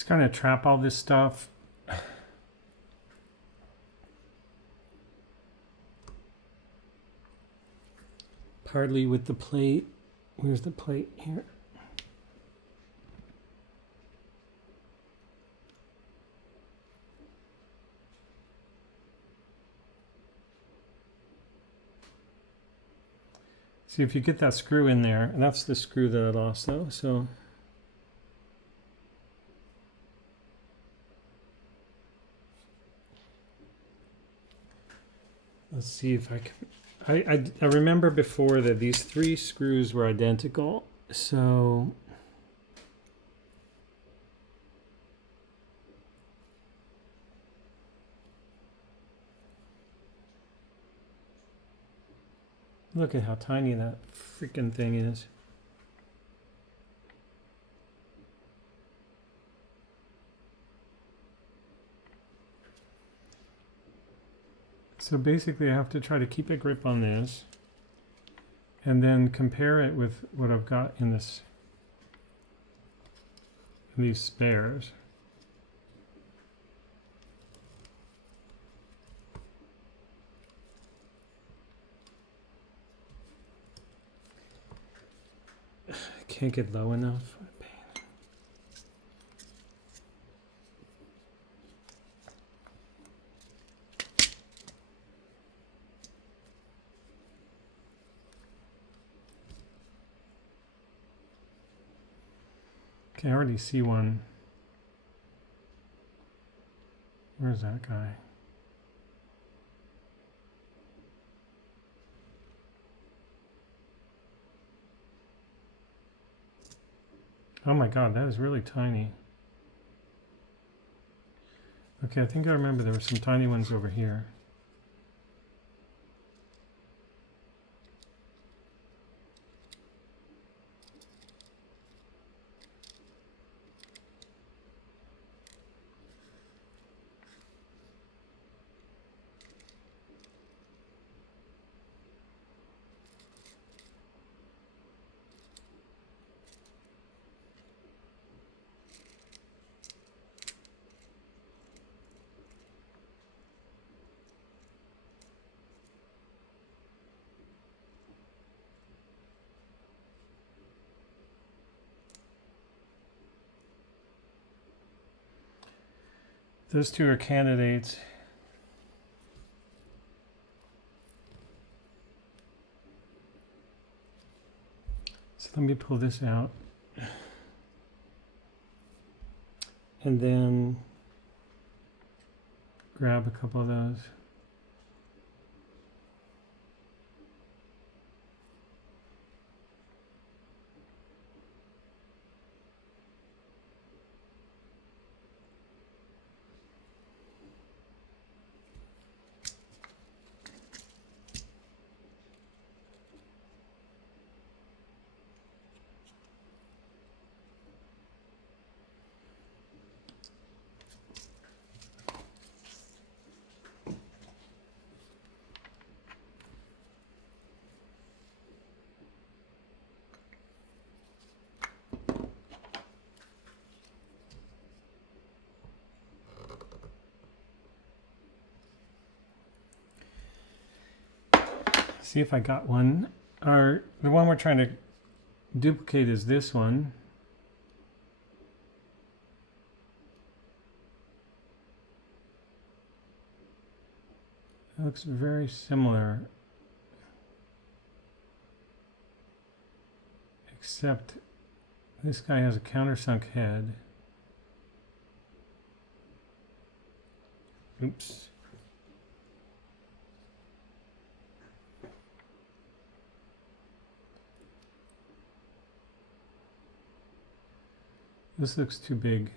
kind of trap all this stuff. partly with the plate. Where's the plate? Here. See if you get that screw in there, and that's the screw that I lost though, so. Let's see if I can, I remember before that these 3 screws were identical, so. Look at how tiny that freaking thing is. So basically I have to try to keep a grip on this and then compare it with what I've got in these spares. I can't get low enough. Okay, I already see one. Where's that guy? Oh my god, that is really tiny. Okay, I think I remember there were some tiny ones over here. Those 2 are candidates. So let me pull this out. And then grab a couple of those. See if I got one. The one we're trying to duplicate is this one. It looks very similar, except this guy has a countersunk head. Oops. This looks too big.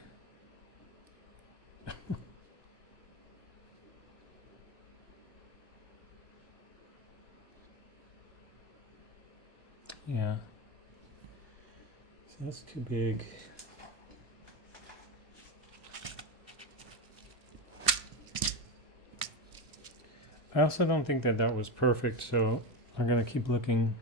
Yeah. So that's too big. I also don't think that that was perfect, so I'm going to keep looking.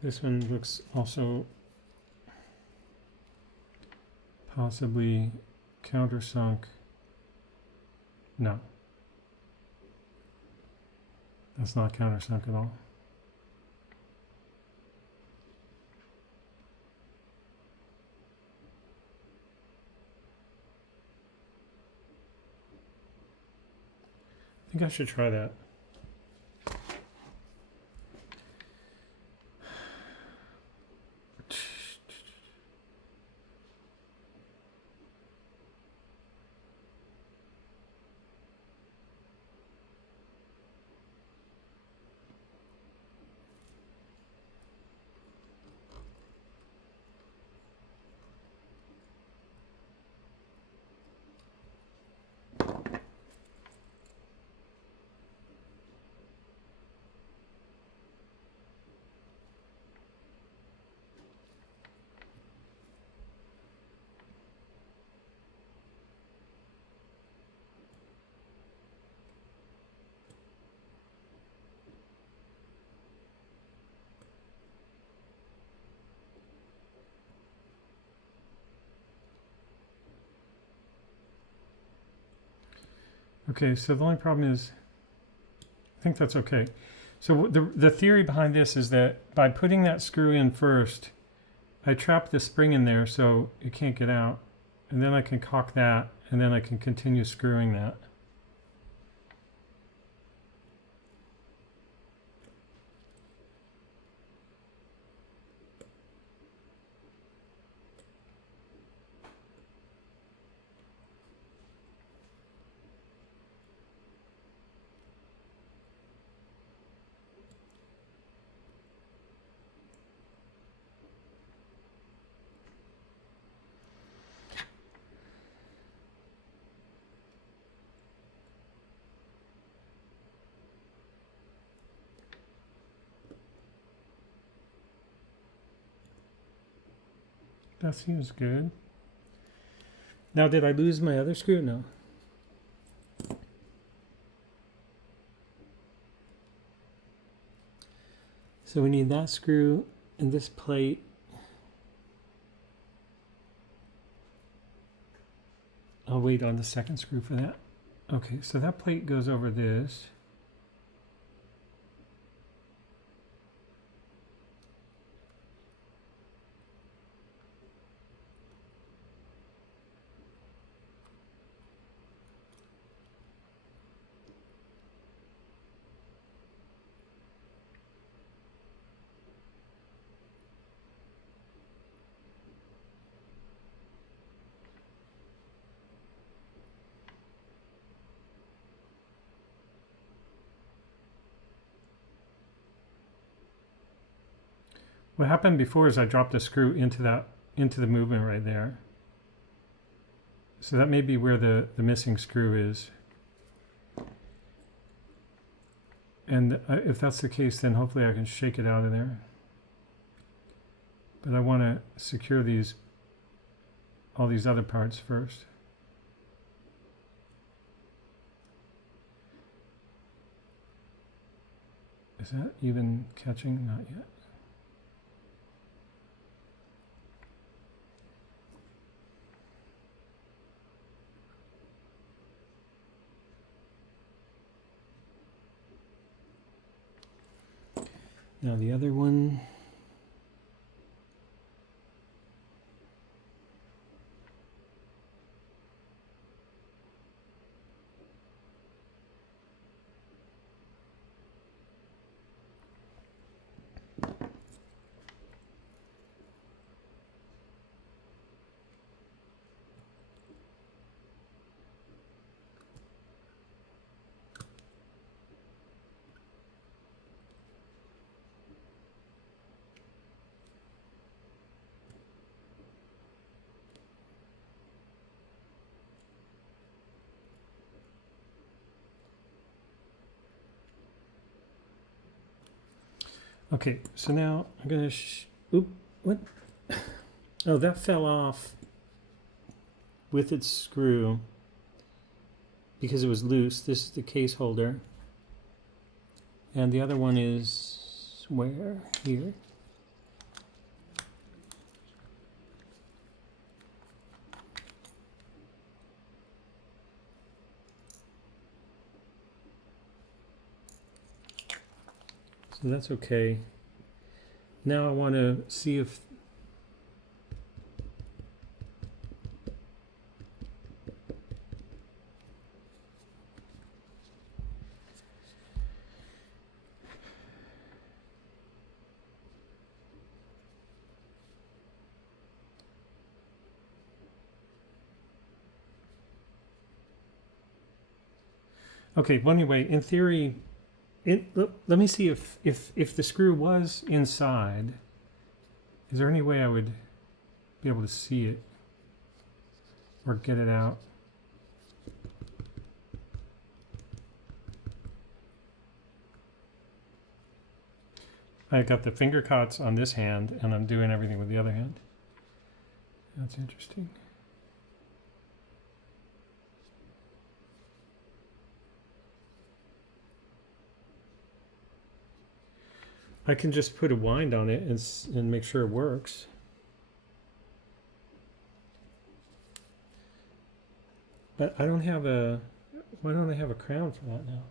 This one looks also possibly countersunk. No, that's not countersunk at all. I think I should try that. Okay, so the only problem is, I think that's okay. So the theory behind this is that by putting that screw in first, I trap the spring in there so it can't get out. And then I can cock that, and then I can continue screwing that. That seems good. Now, did I lose my other screw? No. So we need that screw and this plate. I'll wait on the second screw for that. Okay, so that plate goes over this. What happened before is I dropped a screw into the movement right there. So that may be where the missing screw is. And if that's the case, then hopefully I can shake it out of there. But I want to secure all these other parts first. Is that even catching? Not yet. Now the other one. Okay, so now I'm gonna, what? Oh, that fell off with its screw because it was loose. This is the case holder. And the other one is where? Here. So that's okay. Now I want to see if okay, well anyway, in theory, let me see if the screw was inside. Is there any way I would be able to see it or get it out? I got the finger cuts on this hand and I'm doing everything with the other hand. That's interesting. I can just put a wind on it and make sure it works. But I don't have a, why don't I have a crown for that now?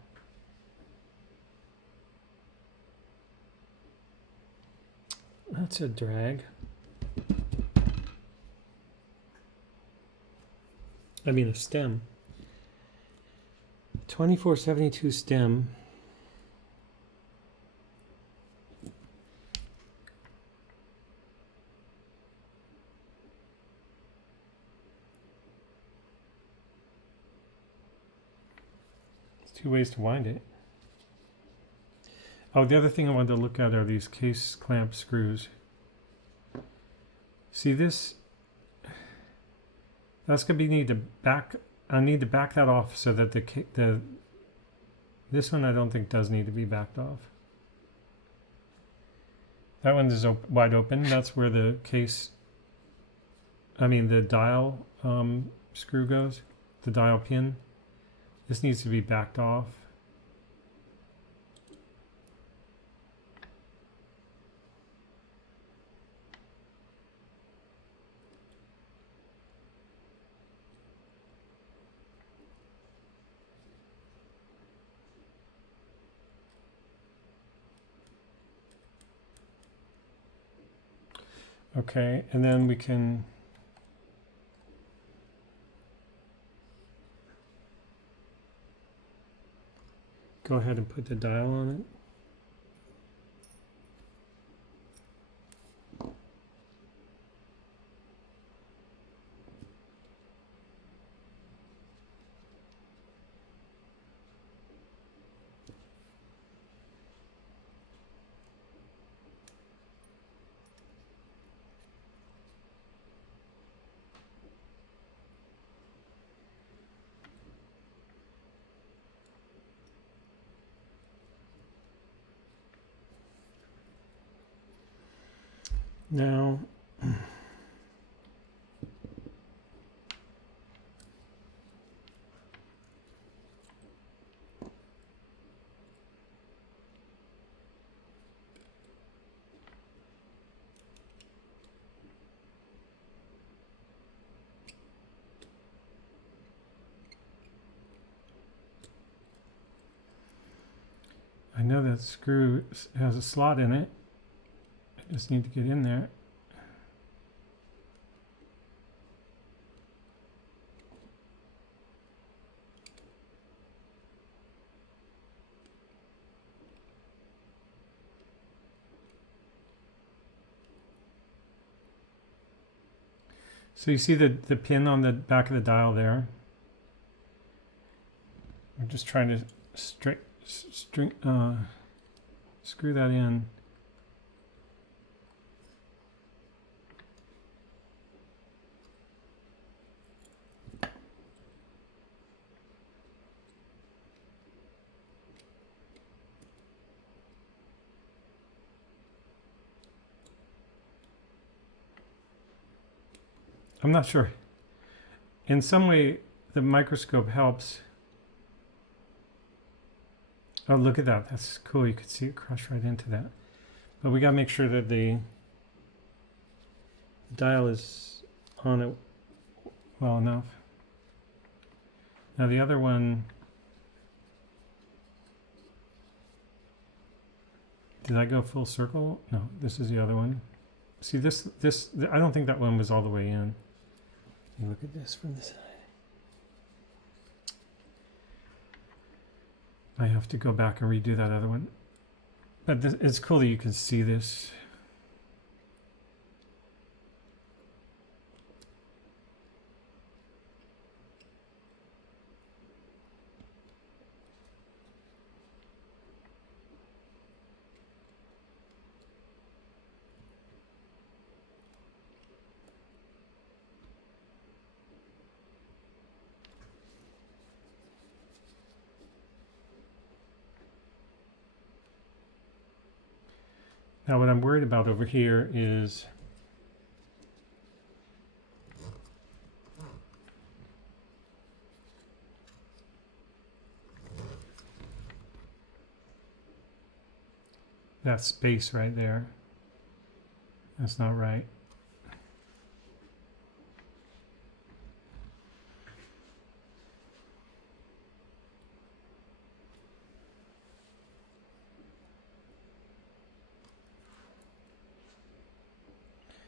That's a drag. I mean a stem. 2472 stem. Two ways to wind it. Oh, the other thing I wanted to look at are these case clamp screws. See this? That's gonna be need to back. I need to back that off so that this one I don't think does need to be backed off. That one is wide open. That's where the case. I mean the dial screw goes. The dial pin. This needs to be backed off. Okay, and then we can go ahead and put the dial on it. Now, I know that screw has a slot in it. I just need to get in there. So you see the pin on the back of the dial there? I'm just trying to screw that in. I'm not sure. In some way, the microscope helps. Oh, look at that. That's cool. You could see it crush right into that. But we got to make sure that the dial is on it well enough. Now the other one Did I go full circle? No, this is the other one. See this, I don't think that one was all the way in. You look at this from the side. I have to go back and redo that other one. But this, it's cool that you can see this. Now what I'm worried about over here is that space right there. That's not right.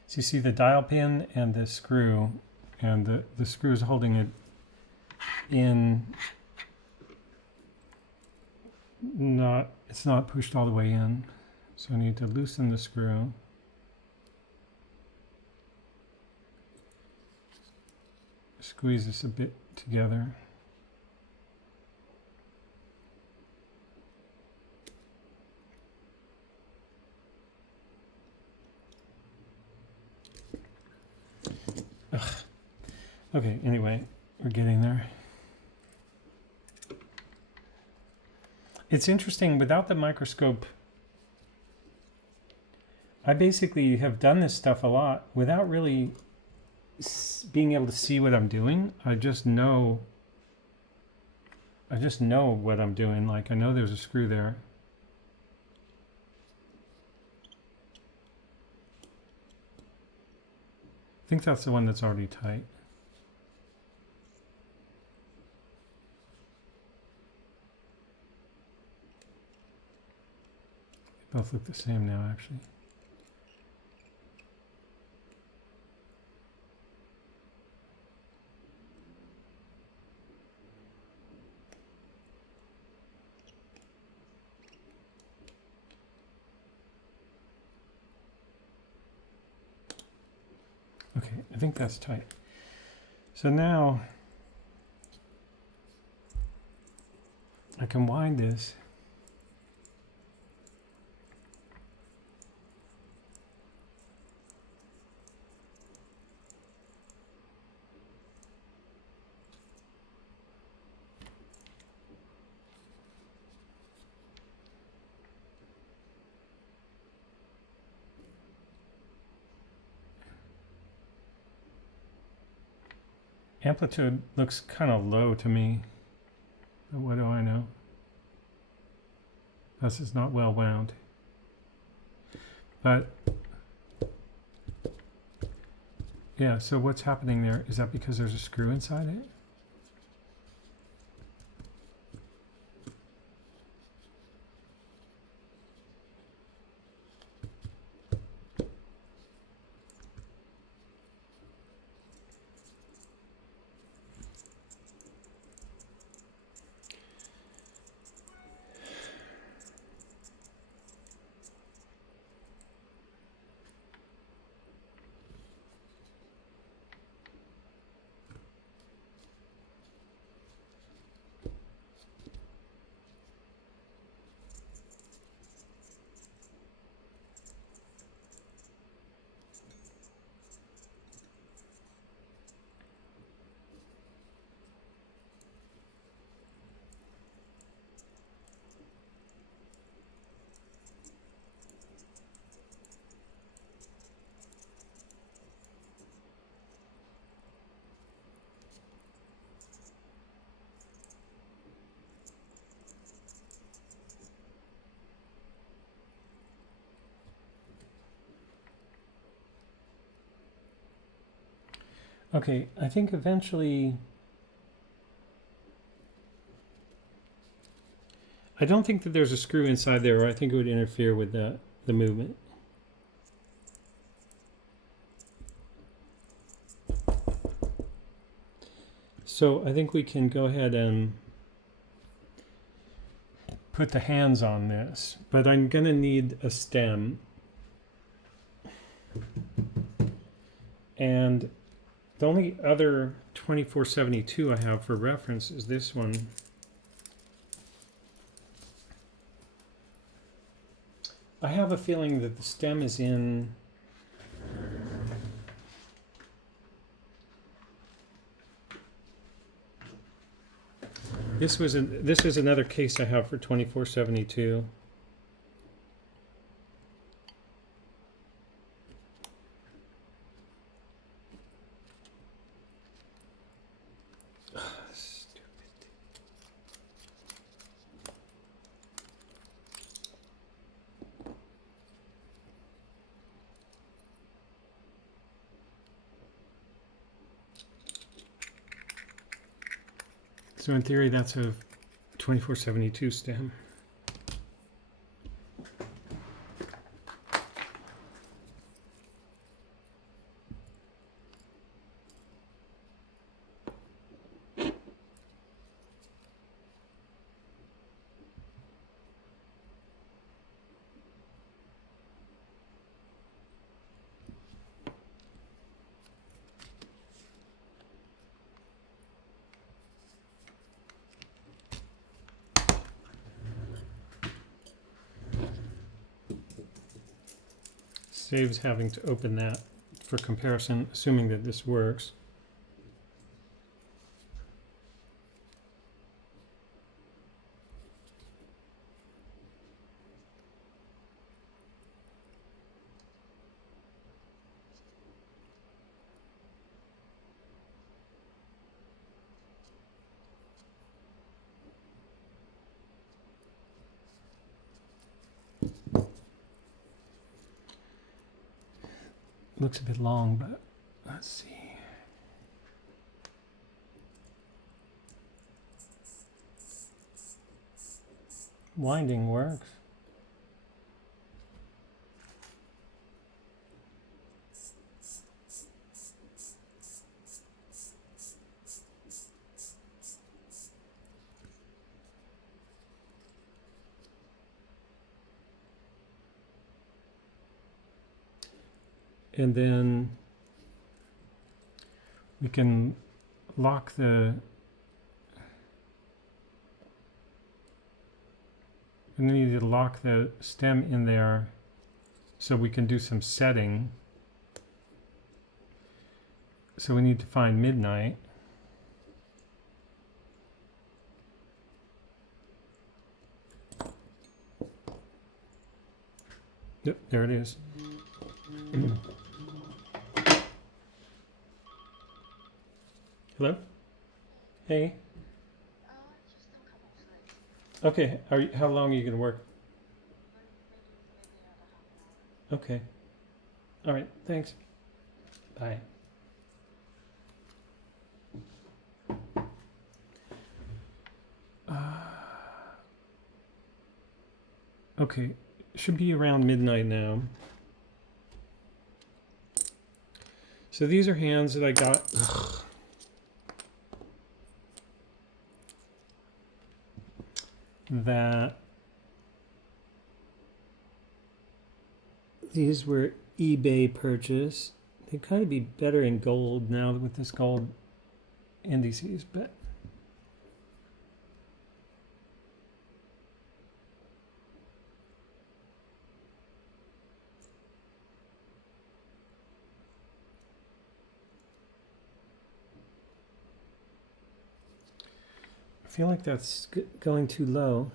So you see the dial pin and the screw, and the screw is holding it in. It's not pushed all the way in. So I need to loosen the screw. Squeeze this a bit together. Ugh. Okay, anyway, we're getting there. It's interesting, without the microscope, I basically have done this stuff a lot without really being able to see what I'm doing. I just know what I'm doing. Like, I know there's a screw there. I think that's the one that's already tight. They both look the same now, actually. Okay, I think that's tight. So now I can wind this. Amplitude looks kind of low to me, but what do I know? This is not well wound. But yeah, so what's happening there? Is that because there's a screw inside it? Okay, I think eventually I don't think that there's a screw inside there, or I think it would interfere with the movement. So I think we can go ahead and put the hands on this, but I'm going to need a stem. And the only other 2472 I have for reference is this one. I have a feeling that the stem is in this was another case I have for 2472. So in theory, that's a 2472 stem. Saves having to open that for comparison, assuming that this works. Looks a bit long, but let's see. Winding works. And then we can lock the, and then we need to lock the stem in there so we can do some setting. So we need to find midnight. Yep, there it is. Hello? Hey? Just a couple of slides. Okay, how long are you going to work? Maybe another half an hour. Okay. All right, thanks. Bye. Okay, should be around midnight now. So these are hands that I got. That these were eBay purchase. They'd kind of be better in gold now with this gold indices, but I feel like that's going too low.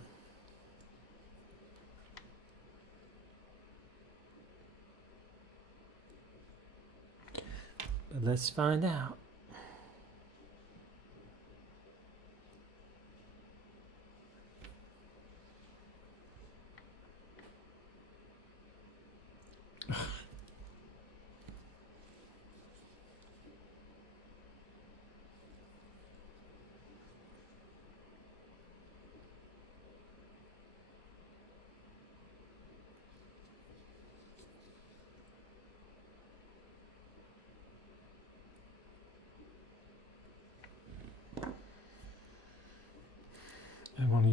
But let's find out.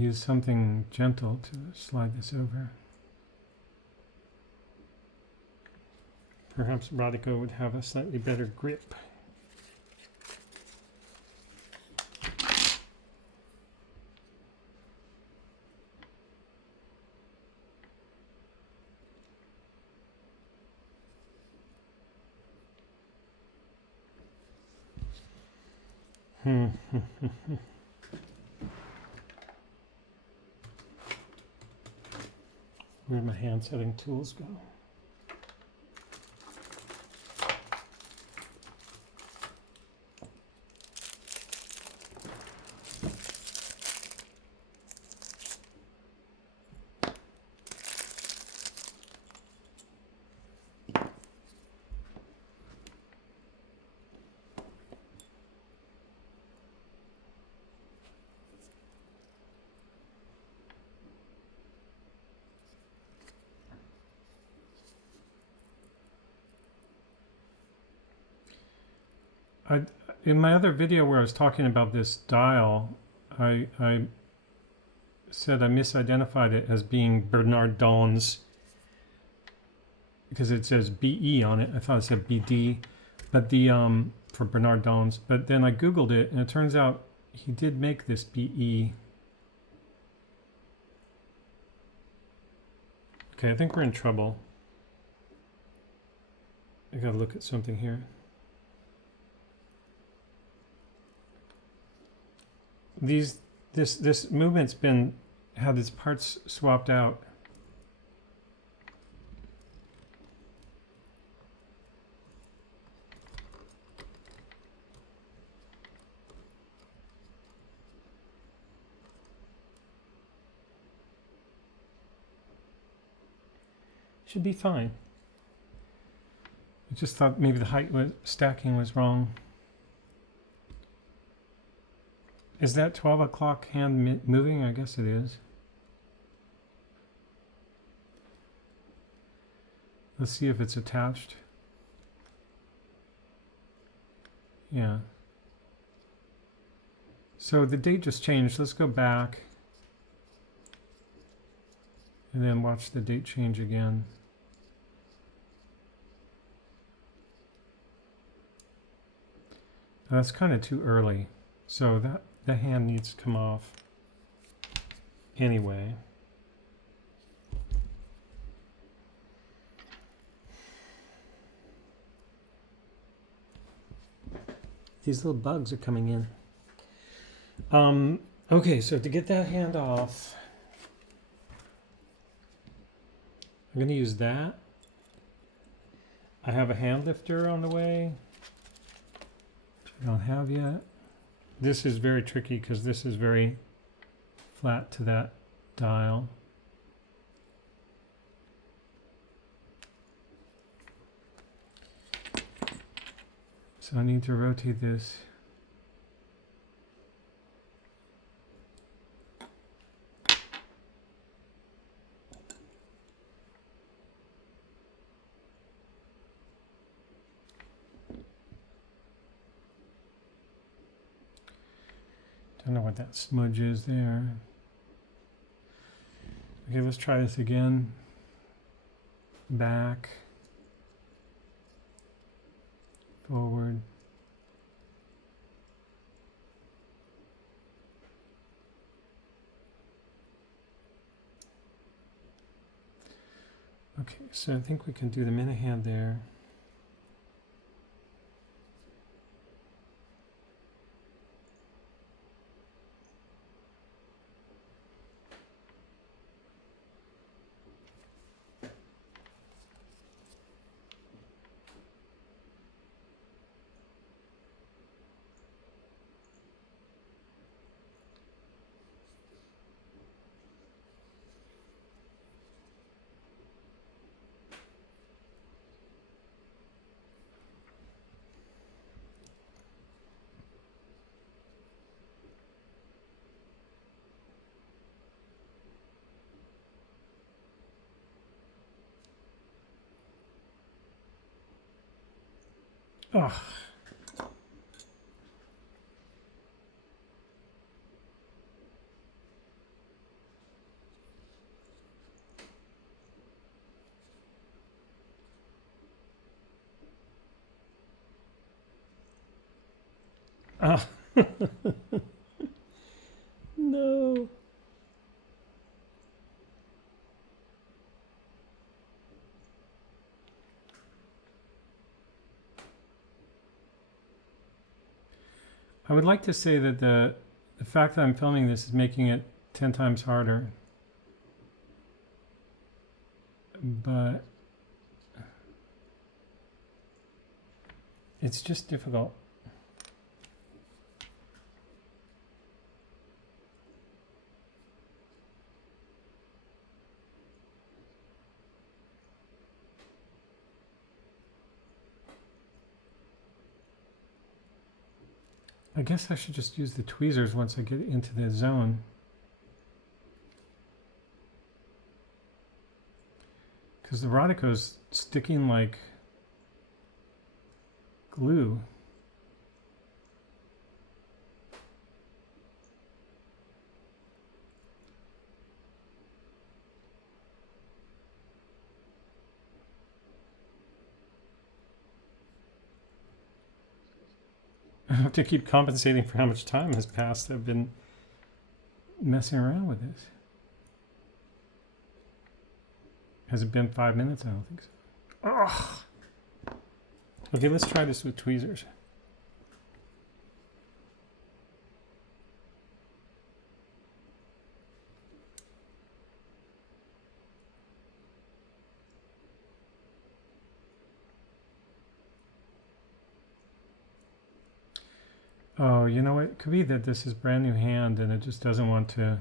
use something gentle to slide this over. Perhaps Radico would have a slightly better grip. Where'd my hand setting tools go? In my other video where I was talking about this dial, I said I misidentified it as being Bernardon's because it says BE on it. I thought it said BD, but the for Bernardon's. But then I Googled it, and it turns out he did make this BE. Okay, I think we're in trouble. I gotta look at something here. This movement's been had its parts swapped out. Should be fine. I just thought maybe the height was stacking was wrong. Is that 12 o'clock hand moving? I guess it is. Let's see if it's attached. Yeah. So the date just changed. Let's go back. And then watch the date change again. That's kind of too early. So that the hand needs to come off anyway. These little bugs are coming in. Okay, so to get that hand off, I'm going to use that. I have a hand lifter on the way, which I don't have yet. This is very tricky because this is very flat to that dial. So I need to rotate this. Don't know what that smudge is there. Okay, let's try this again. Back. Forward. Okay, so I think we can do the minute hand there. Ugh. Oh. No. I would like to say that the fact that I'm filming this is making it 10 times harder. But it's just difficult. I guess I should just use the tweezers once I get into the zone. Because the Rodico's sticking like glue. I have to keep compensating for how much time has passed. I've been messing around with this. Has it been 5 minutes? I don't think so. Ugh. Okay, let's try this with tweezers. Oh, you know what? It could be that this is brand new hand and it just doesn't want to.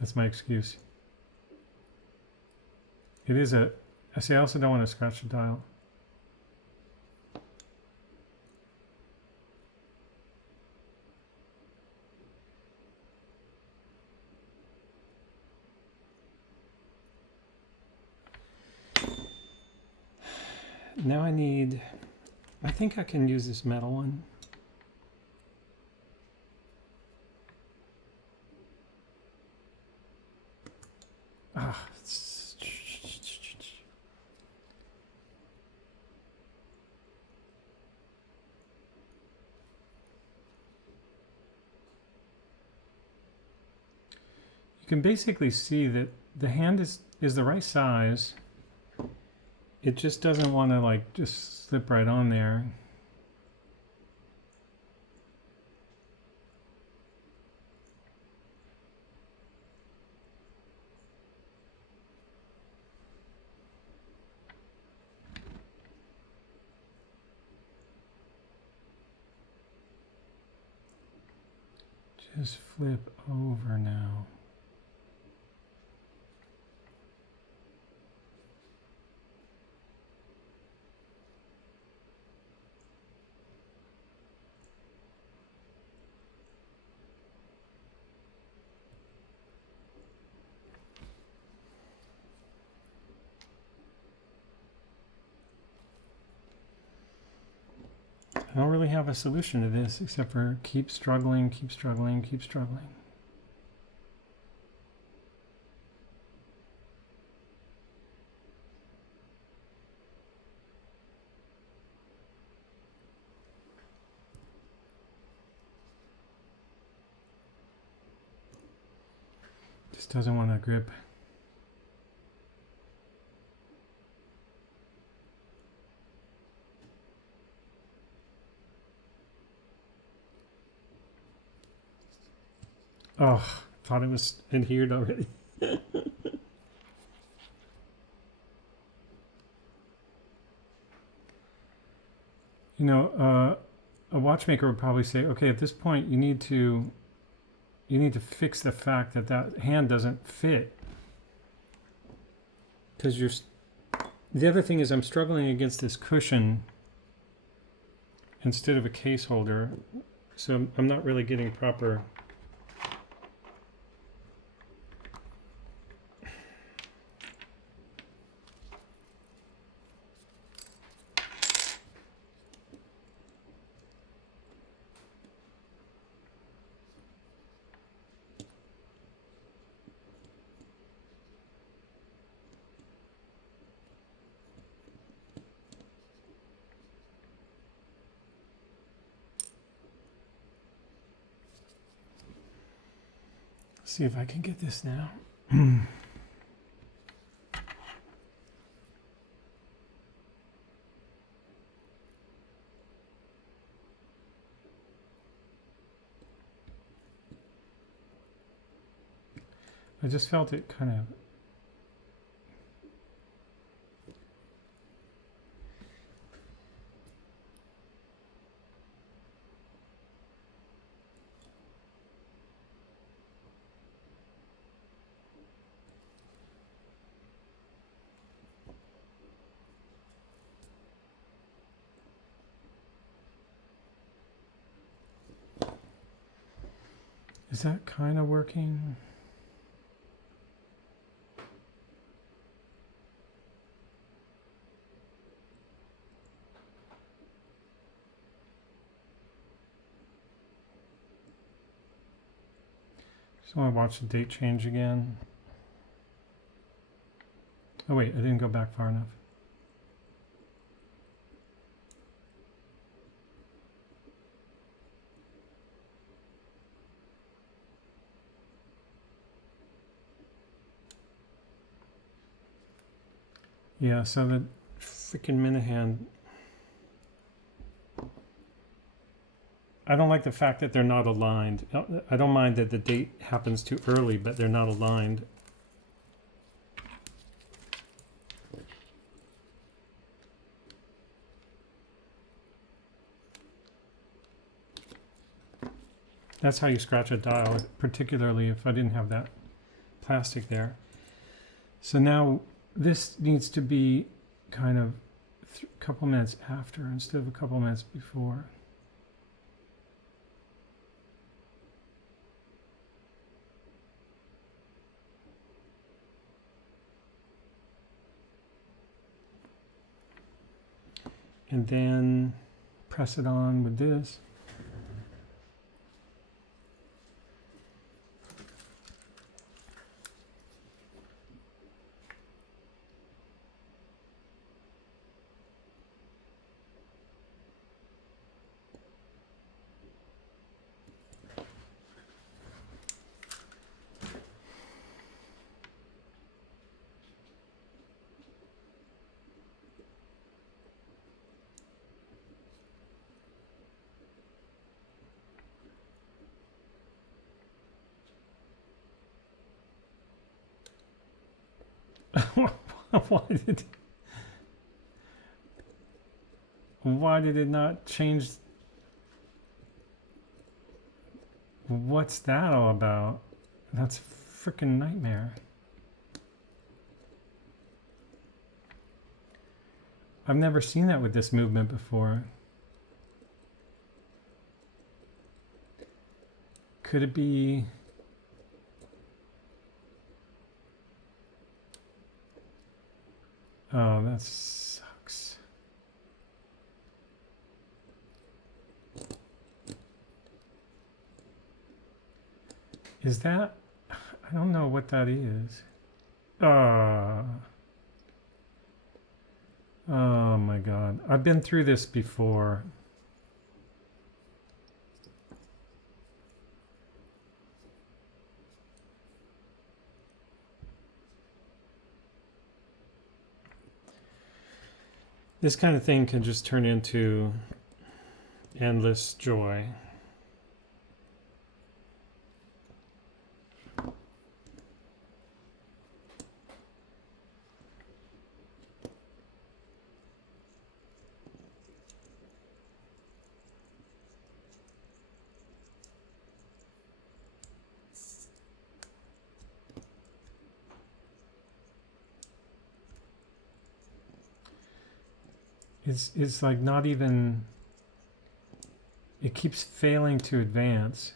That's my excuse. It is a. I say I also don't want to scratch the dial. Now I need. I think I can use this metal one. Ah, you can basically see that the hand is the right size. It just doesn't want to like just slip right on there. Just flip over now. I don't really have a solution to this except for keep struggling, keep struggling, keep struggling. Just doesn't want to grip. Oh, thought it was adhered already. You know, a watchmaker would probably say, okay, at this point you need to fix the fact that that hand doesn't fit. Because the other thing is I'm struggling against this cushion instead of a case holder, so I'm not really getting proper. See if I can get this now. I just felt it kind of. Is that kind of working? Just want to watch the date change again. Oh wait, I didn't go back far enough. Yeah, so the freaking minute hand. I don't like the fact that they're not aligned. I don't mind that the date happens too early, but they're not aligned. That's how you scratch a dial, particularly if I didn't have that plastic there. So now this needs to be kind of a couple minutes after instead of a couple minutes before. And then press it on with this. Why did it not change? What's that all about? That's a freaking nightmare. I've never seen that with this movement before. Could it be? Oh, that sucks. Is that? I don't know what that is. Oh my God. I've been through this before. This kind of thing can just turn into endless joy. It's like not even, it keeps failing to advance.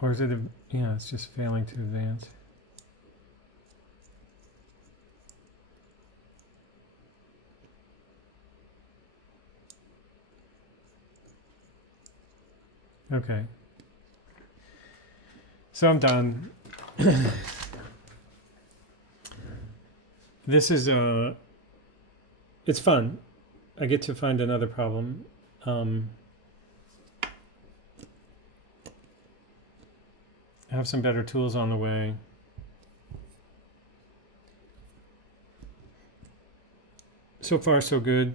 Or is it, yeah, it's just failing to advance. Okay. So I'm done. This is it's fun. I get to find another problem. I have some better tools on the way. So far, so good.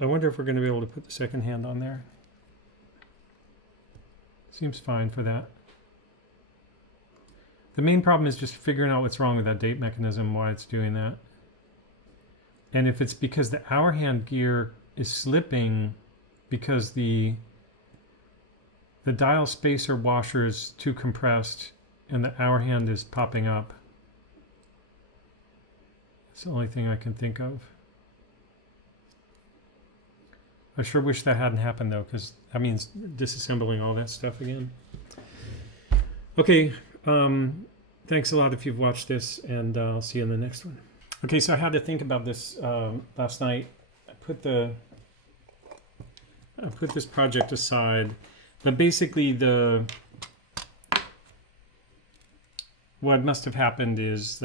I wonder if we're going to be able to put the second hand on there. Seems fine for that. The main problem is just figuring out what's wrong with that date mechanism, why it's doing that. And if it's because the hour hand gear is slipping because the dial spacer washer is too compressed and the hour hand is popping up. It's the only thing I can think of. I sure wish that hadn't happened though, because that means disassembling all that stuff again. Okay, thanks a lot if you've watched this, and I'll see you in the next one. Okay, so I had to think about this last night. I put this project aside, but basically what must have happened is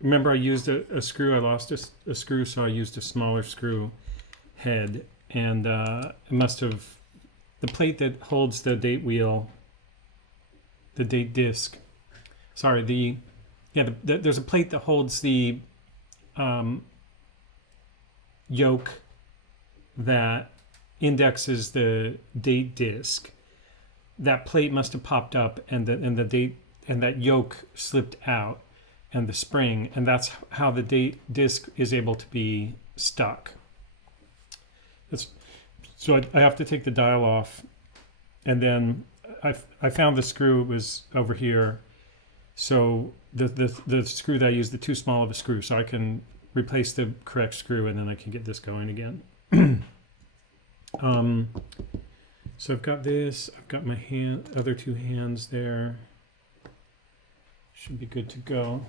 remember I used a screw. I lost a screw, so I used a smaller screw head, and it must have, the plate that holds the date wheel, the date disc, sorry, there's a plate that holds the yoke that indexes the date disc. That plate must have popped up, and the date and that yoke slipped out, and the spring, and that's how the date disc is able to be stuck. So I have to take the dial off, and then I found the screw was over here. So the screw that I used, the too small of a screw, so I can replace the correct screw, and then I can get this going again. So I've got this. I've got my other two hands there. Should be good to go.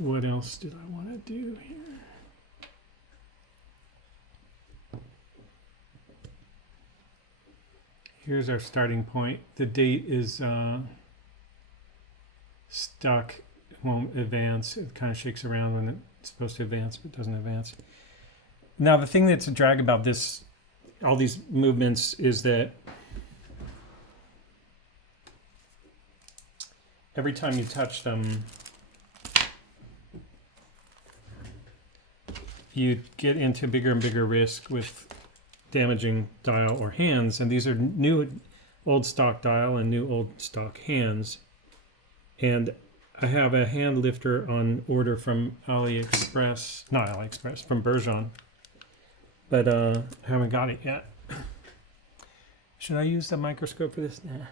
What else did I want to do here? Here's our starting point. The date is stuck. It won't advance. It kind of shakes around when it's supposed to advance, but doesn't advance. Now, the thing that's a drag about this, all these movements, is that every time you touch them, you get into bigger and bigger risk with damaging dial or hands. And these are new old stock dial and new old stock hands. And I have a hand lifter on order from from Bergeon, but I haven't got it yet. Should I use the microscope for this? Nah.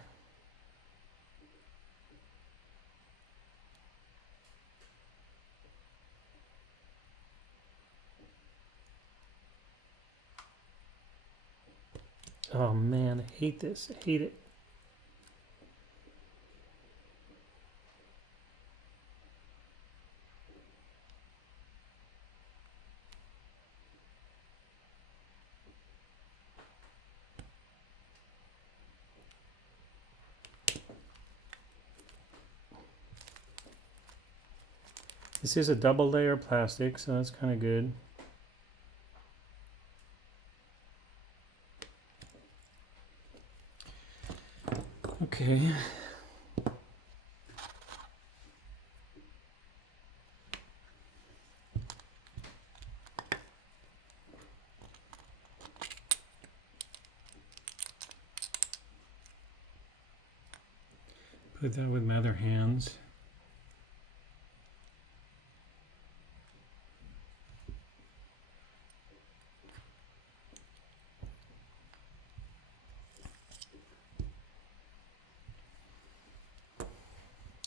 Oh man, I hate this. I hate it. This is a double layer plastic, so that's kind of good. Okay. Put that with my other hands.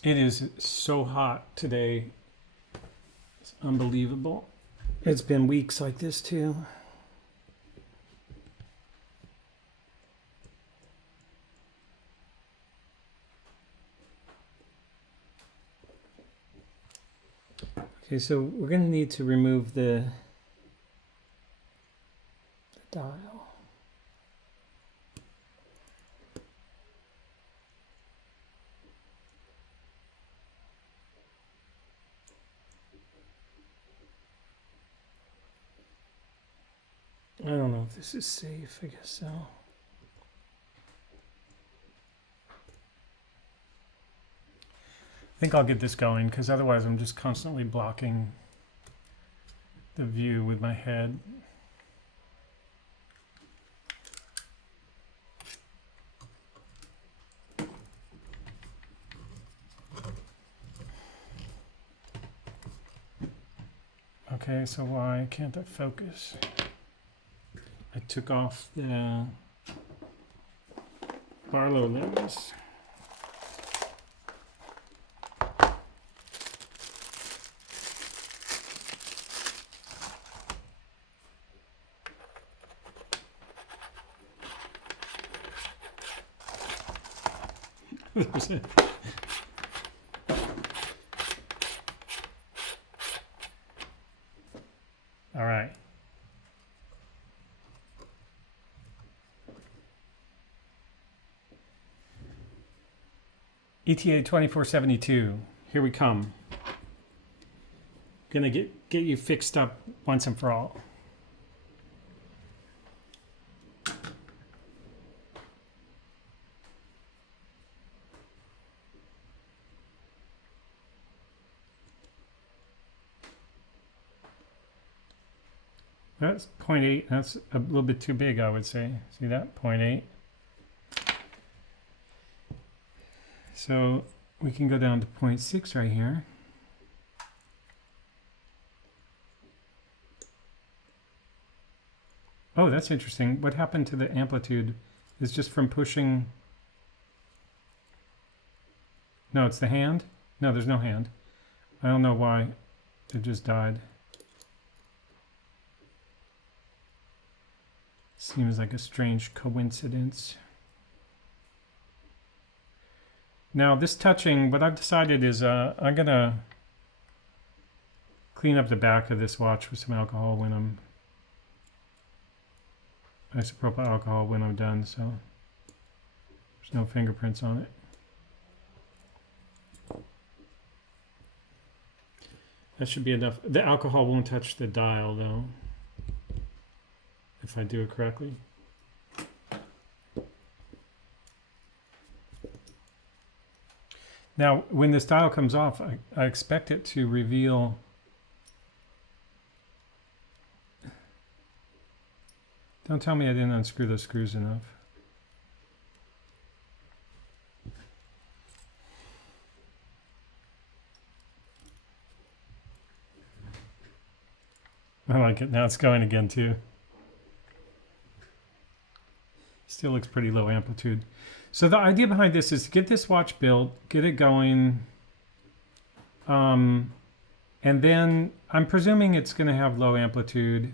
It is so hot today. It's unbelievable. It's been weeks like this too. Okay, so we're going to need to remove the dial. I don't know if this is safe. I guess so. I think I'll get this going because otherwise I'm just constantly blocking the view with my head. Okay, so why can't I focus? I took off the Barlow lens. There's it. All right. ETA 2472. Here we come. Gonna get you fixed up once and for all. That's 0.8. That's a little bit too big, I would say. See that? 0.8. So we can go down to 0.6 right here. Oh, that's interesting. What happened to the amplitude is just from pushing. No, it's the hand. No, there's no hand. I don't know why it just died. Seems like a strange coincidence. Now this touching, what I've decided is I'm gonna clean up the back of this watch with some alcohol when I'm isopropyl alcohol when I'm done, so there's no fingerprints on it. That should be enough. The alcohol won't touch the dial though, if I do it correctly. Now, when this dial comes off, I expect it to reveal Don't tell me I didn't unscrew those screws enough. I like it. Now it's going again too. Still looks pretty low amplitude. So the idea behind this is to get this watch built, get it going, and then I'm presuming it's going to have low amplitude.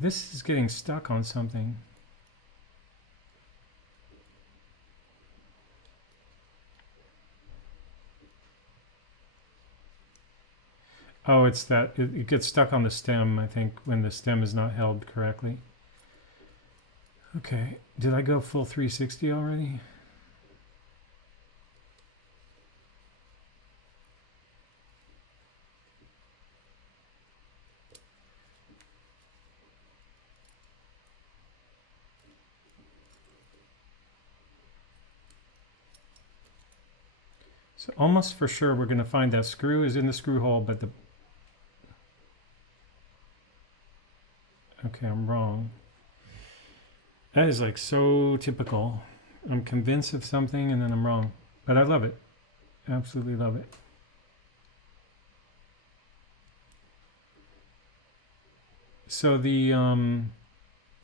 This is getting stuck on something. Oh, it's that it gets stuck on the stem, I think, when the stem is not held correctly. Okay, did I go full 360 already? So almost for sure we're going to find that screw is in the screw hole, but the... Okay, I'm wrong. That is like so typical. I'm convinced of something and then I'm wrong. But I love it. Absolutely love it. So the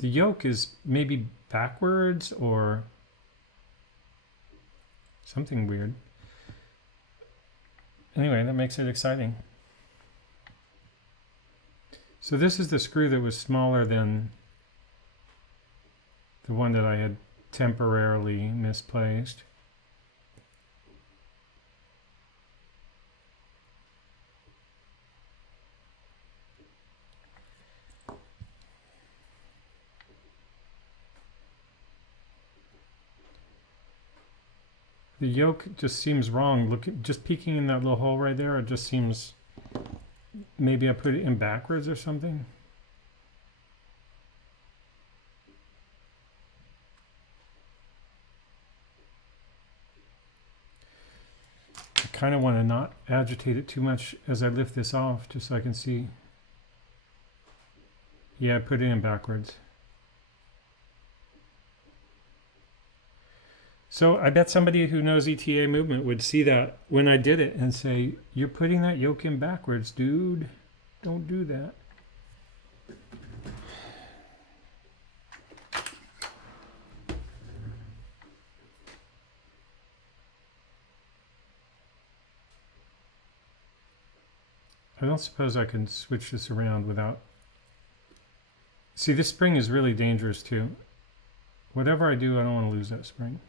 yoke is maybe backwards or something weird. Anyway, that makes it exciting. So this is the screw that was smaller than the one that I had temporarily misplaced. The yoke just seems wrong. Look, just peeking in that little hole right there, it just seems... Maybe I put it in backwards or something. kind of want to not agitate it too much as I lift this off, just so I can see. Yeah, I put it in backwards. So I bet somebody who knows ETA movement would see that when I did it and say, "You're putting that yoke in backwards, dude. Don't do that." I don't suppose I can switch this around without... See, this spring is really dangerous too. Whatever I do, I don't want to lose that spring.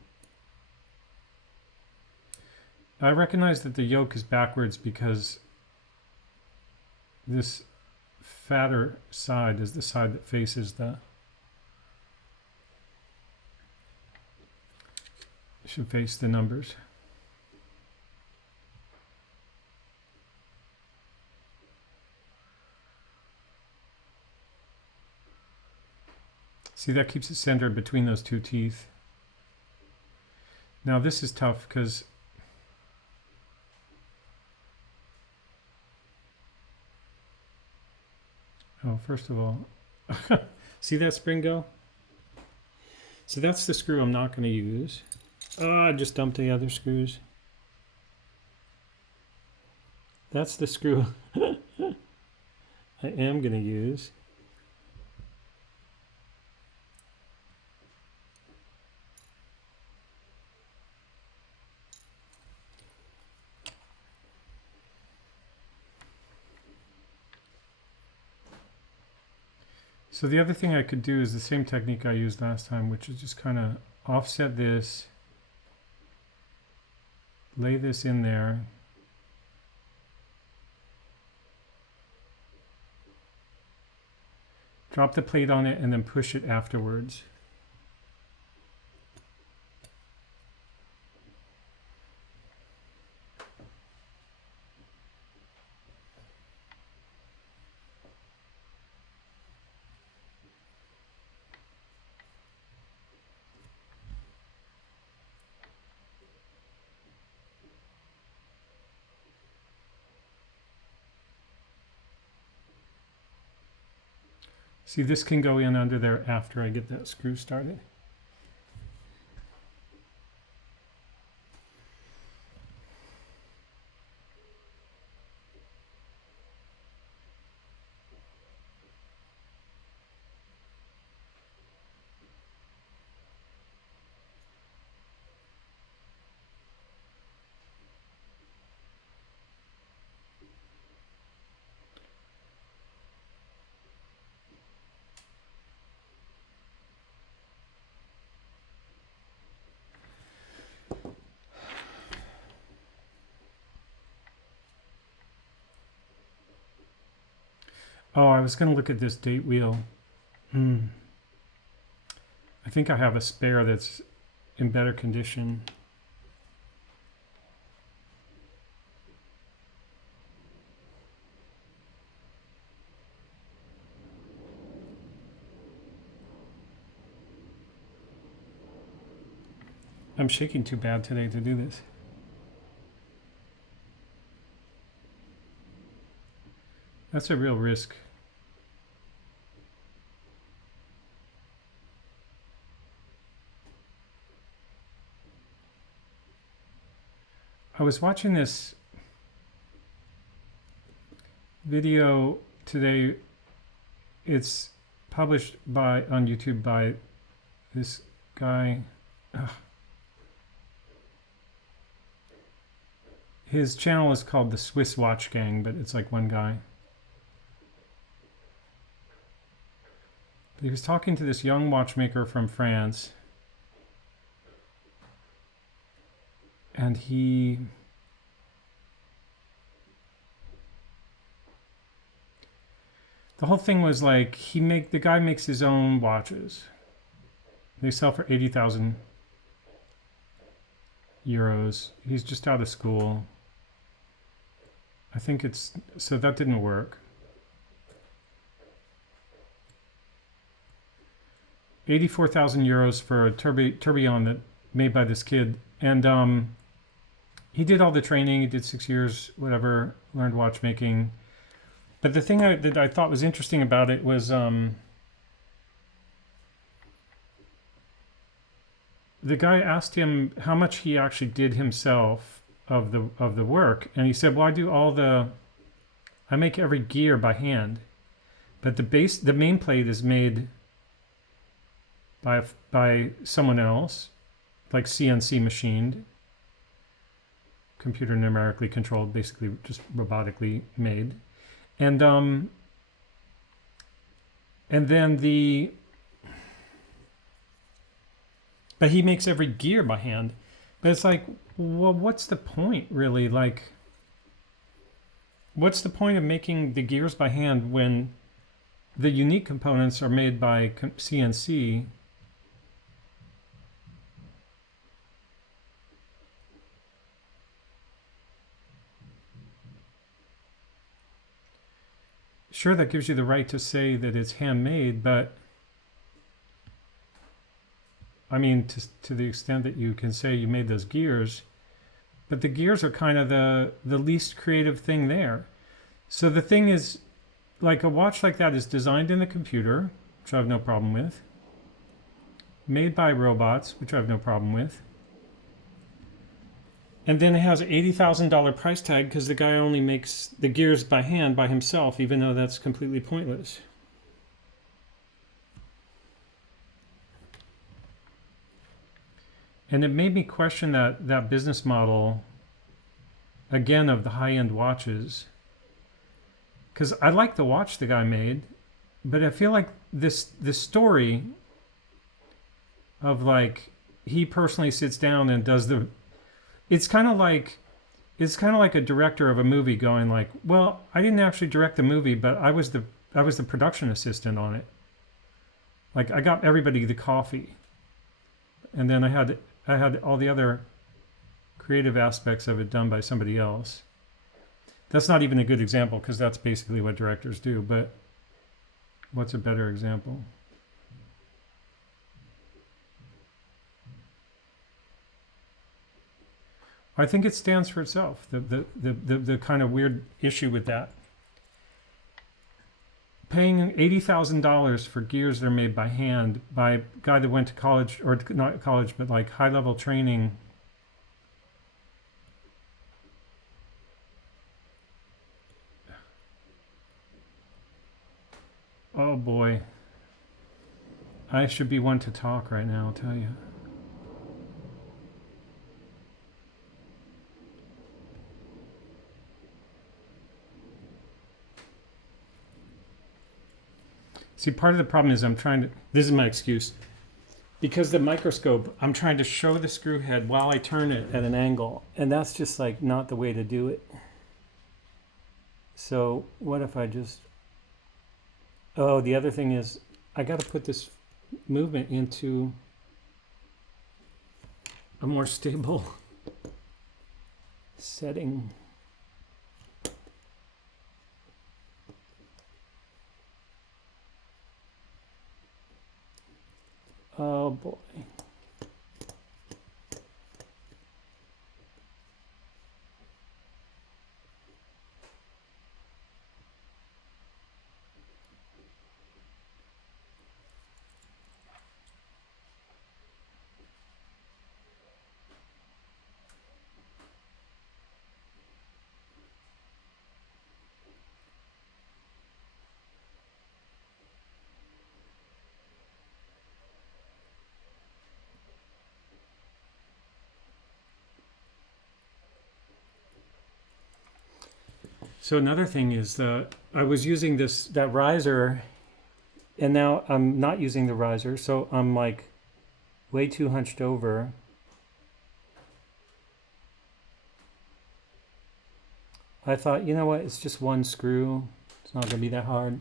I recognize that the yoke is backwards because this fatter side is the side that faces the... should face the numbers. See, that keeps it centered between those two teeth. Now this is tough because first of all, see that spring go? So that's the screw I'm not going to use. I just dumped the other screws. That's the screw I am going to use. So the other thing I could do is the same technique I used last time, which is just kind of offset this, lay this in there, drop the plate on it, and then push it afterwards. See, this can go in under there after I get that screw started. Oh, I was going to look at this date wheel. I think I have a spare that's in better condition. I'm shaking too bad today to do this. That's a real risk. I was watching this video today. It's published on YouTube by this guy. His channel is called the Swiss Watch Gang, but it's like one guy. He was talking to this young watchmaker from France. And the whole thing was like, the guy makes his own watches. They sell for 80,000 euros. He's just out of school. I think so that didn't work. 84,000 euros for a tourbillon that made by this kid. And he did all the training. He did 6 years, whatever, learned watchmaking. But the thing that I thought was interesting about it was the guy asked him how much he actually did himself of the work, and he said, "Well, I make every gear by hand, but the main plate is made by someone else, like CNC machined, computer numerically controlled, basically just robotically made, and then but he makes every gear by hand." But it's like, well, what's the point, really? Like, what's the point of making the gears by hand when the unique components are made by CNC? Sure, that gives you the right to say that it's handmade, but I mean, to the extent that you can say you made those gears, but the gears are kind of the least creative thing there. So the thing is, like, a watch like that is designed in the computer, which I have no problem with, made by robots, which I have no problem with, and then it has an $80,000 price tag because the guy only makes the gears by hand by himself, even though that's completely pointless. And it made me question that business model, again, of the high-end watches. Because I like the watch the guy made, but I feel like this story of, like, he personally sits down and does the... It's kind of like a director of a movie going like, well, I didn't actually direct the movie, but I was the production assistant on it. Like, I got everybody the coffee, and then I had all the other creative aspects of it done by somebody else. That's not even a good example because that's basically what directors do, but what's a better example? I think it stands for itself, the kind of weird issue with that. Paying $80,000 for gears that are made by hand by a guy that went to college, or not college, but like high-level training. Oh boy. I should be one to talk right now, I'll tell you. See, part of the problem is this is my excuse. Because the microscope, I'm trying to show the screw head while I turn it at an angle. And that's just like not the way to do it. So what if I just... Oh, the other thing is I got to put this movement into a more stable setting. Oh boy. So another thing is I was using that riser, and now I'm not using the riser, so I'm like way too hunched over. I thought, you know what, it's just one screw. It's not going to be that hard.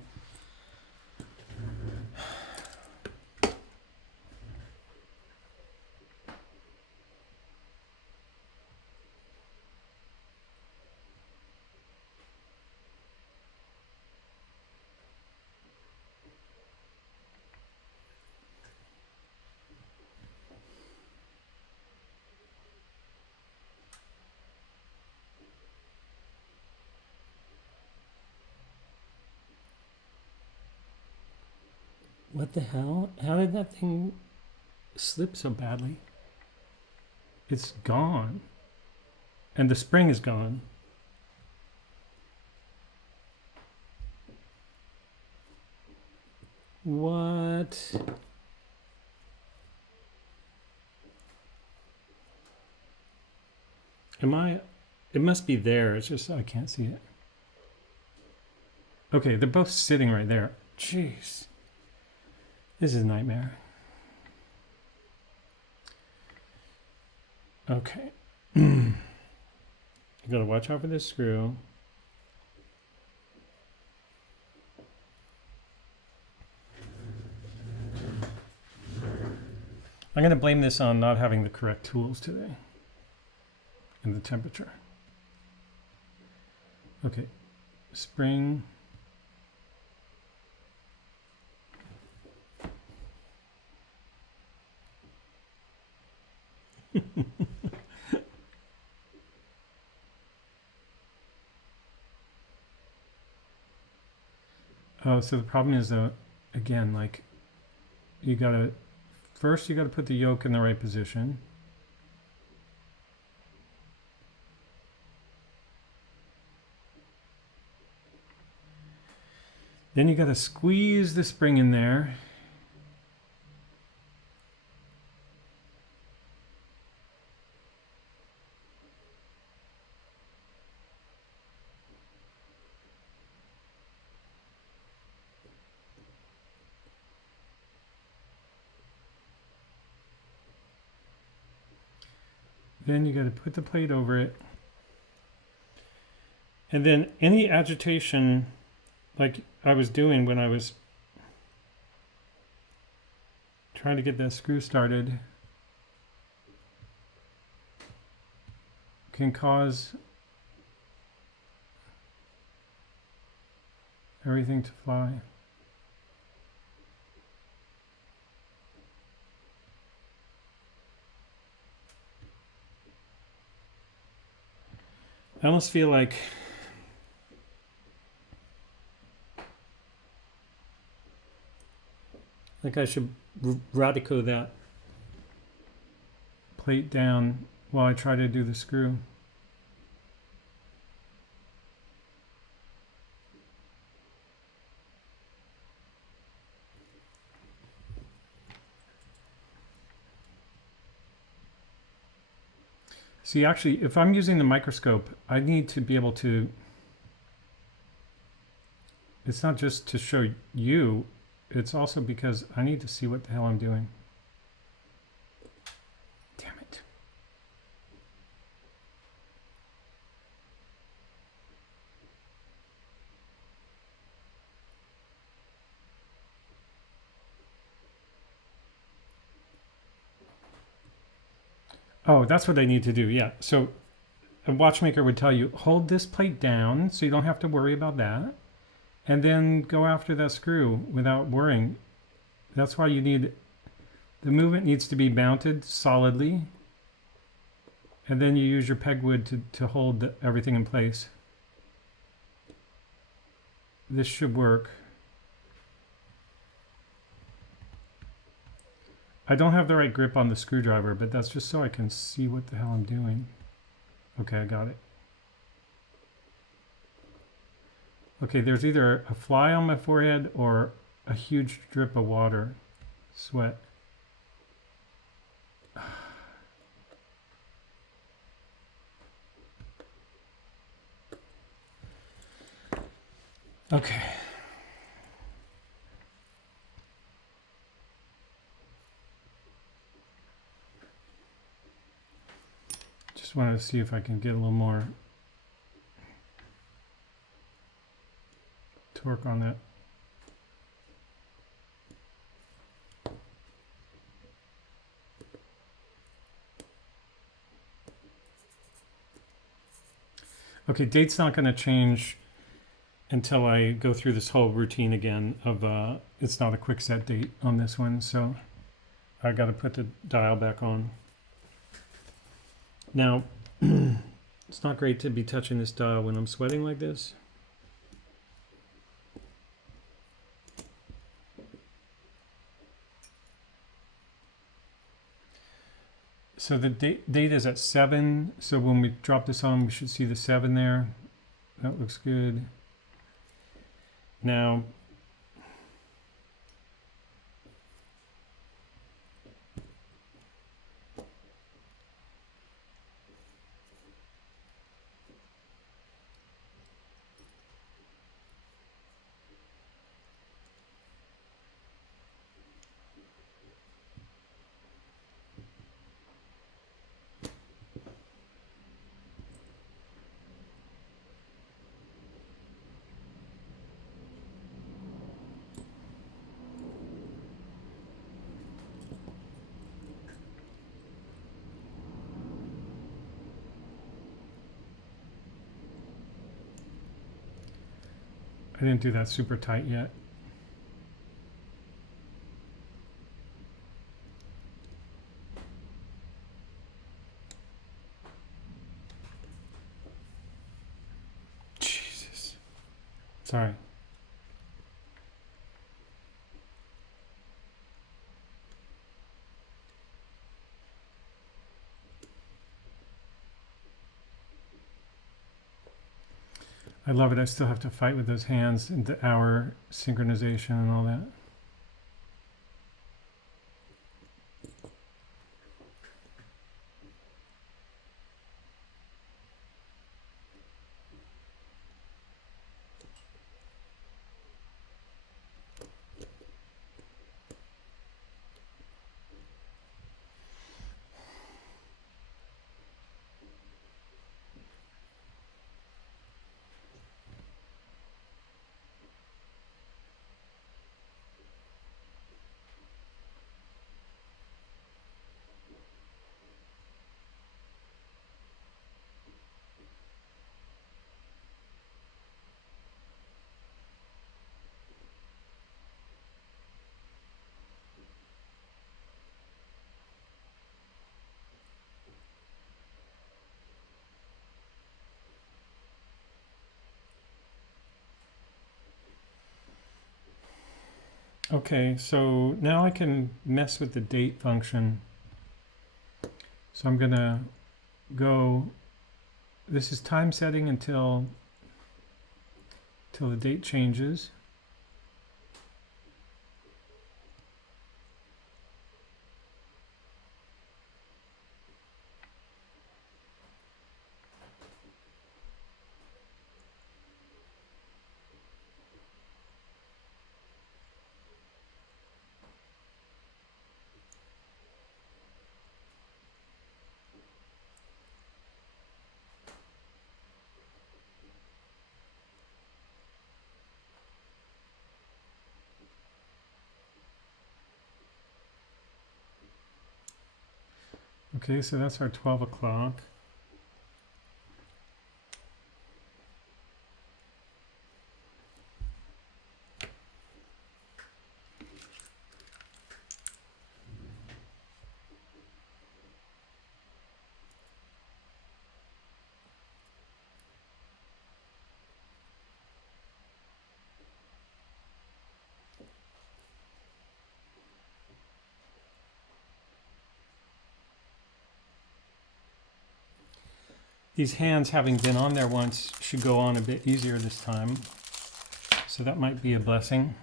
What the hell? How did that thing slip so badly? It's gone. And the spring is gone. What? It must be there. It's just I can't see it. Okay, they're both sitting right there. Jeez. This is a nightmare. Okay. You gotta watch out for this screw. I'm gonna blame this on not having the correct tools today. And the temperature. Okay. Spring. Oh, so the problem is again, like you gotta put the yoke in the right position. Then you gotta squeeze the spring in there. Then you got to put the plate over it. And then any agitation, like I was doing when I was trying to get that screw started, can cause everything to fly. I almost feel like I should radico that plate down while I try to do the screw. See, actually, if I'm using the microscope, I need to be able to, it's not just to show you, it's also because I need to see what the hell I'm doing. Damn it. Oh, that's what I need to do. Yeah. So a watchmaker would tell you, hold this plate down so you don't have to worry about that. And then go after that screw without worrying. That's why you need, the movement needs to be mounted solidly. And then you use your pegwood to hold everything in place. This should work. I don't have the right grip on the screwdriver, but that's just so I can see what the hell I'm doing. Okay, I got it. Okay, there's either a fly on my forehead or a huge drip of water, sweat. Okay. Just wanted to see if I can get a little more torque on that. Okay, date's not going to change until I go through this whole routine again of it's not a quick set date on this one, so I got to put the dial back on. Now, it's not great to be touching this dial when I'm sweating like this. So the date is at 7. So when we drop this on, we should see the 7 there. That looks good. Now, I didn't do that super tight yet. Jesus. Sorry. I love it. I still have to fight with those hands and the hour synchronization and all that. Okay, so now I can mess with the date function. So I'm gonna go, this is time setting until the date changes. Okay, so that's our 12 o'clock. These hands, having been on there once, should go on a bit easier this time. So that might be a blessing.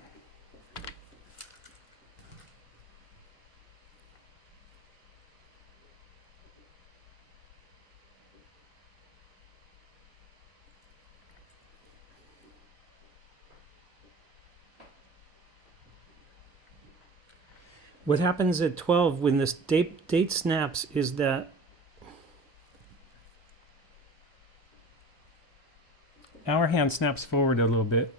What happens at 12 when this date snaps is that our hand snaps forward a little bit.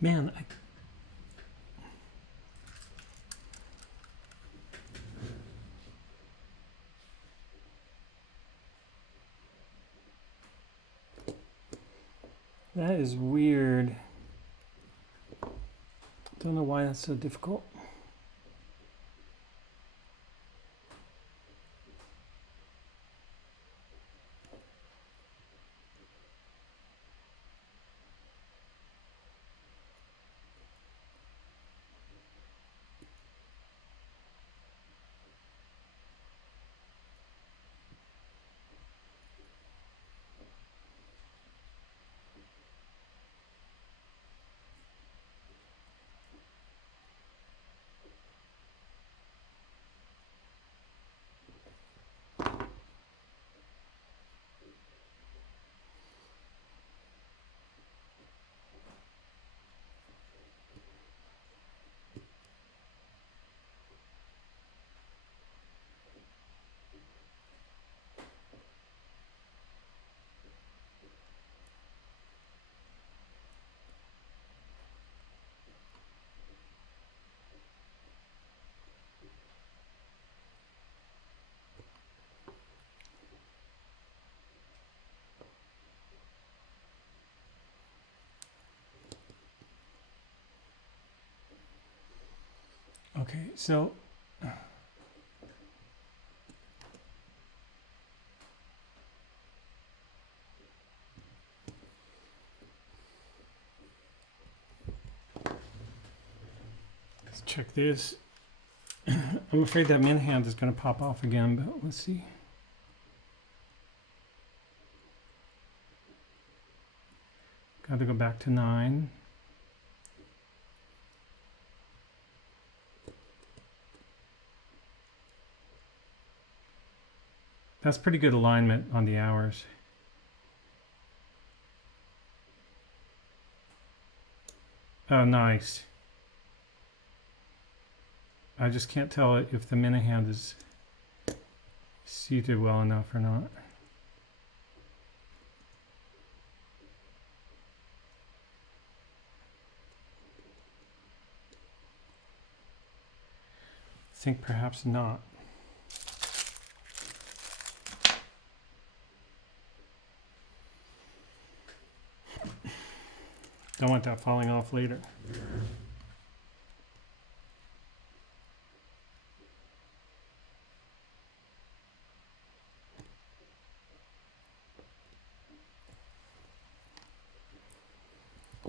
Man, that is weird. Don't know why that's so difficult. Okay, so let's check this. I'm afraid that min hand is going to pop off again, but let's see. Got to go back to 9. That's pretty good alignment on the hours. Oh, nice. I just can't tell if the minute hand is seated well enough or not. I think perhaps not. Don't want that falling off later.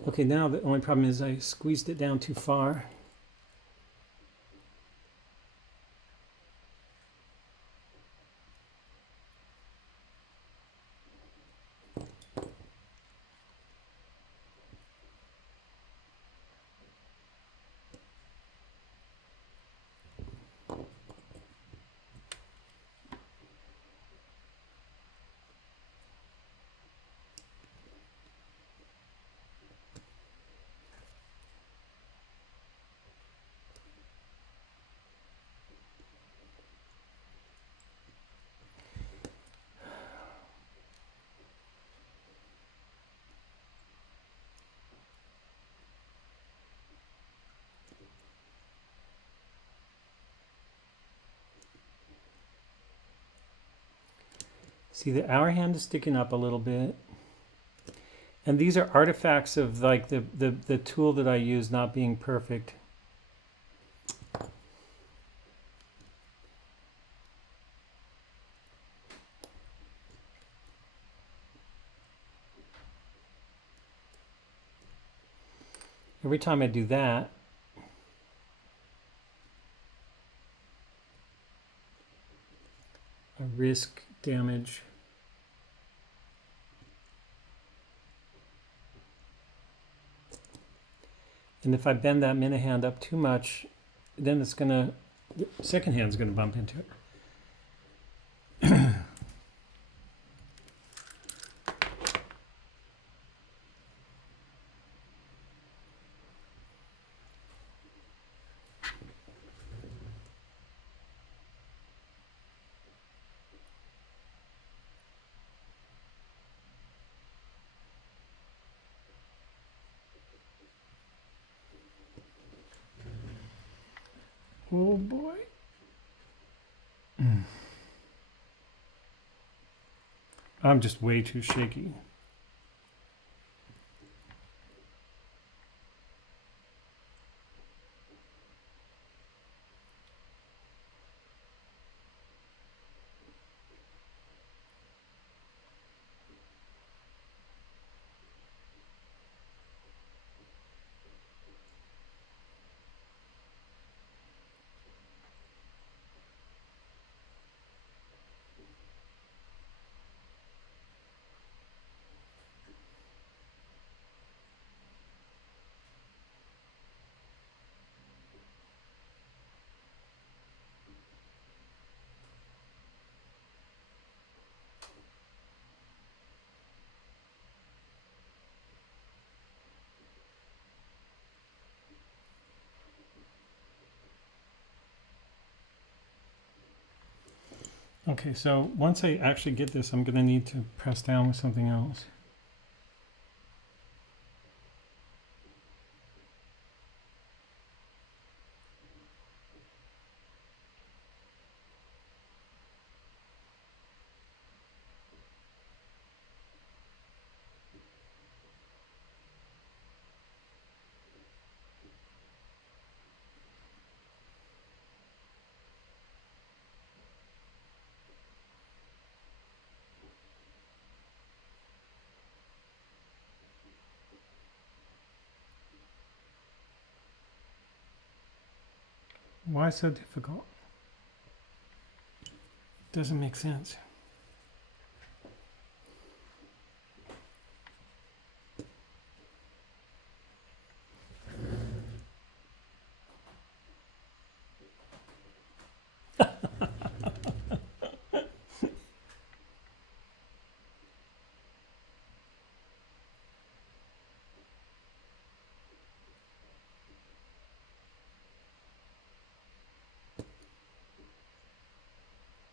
Okay, now the only problem is I squeezed it down too far. See, the hour hand is sticking up a little bit. And these are artifacts of like the tool that I use not being perfect. Every time I do that, I risk damage. And if I bend that minute hand up too much, then it's gonna, the second hand's gonna bump into it. Oh boy. I'm just way too shaky. Okay, so once I actually get this, I'm going to need to press down with something else. Why so difficult? Doesn't make sense.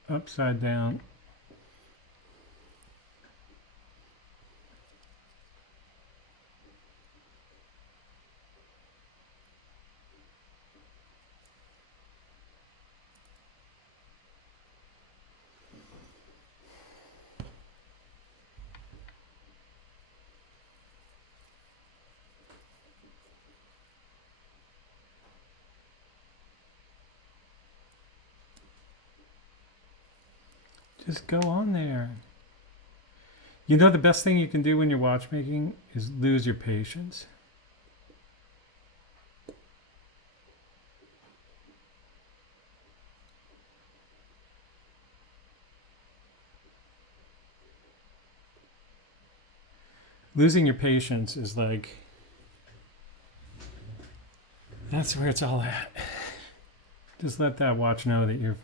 Upside down. Just go on there. You know, the best thing you can do when you're watchmaking is lose your patience. Losing your patience is like, that's where it's all at. Just let that watch know that you're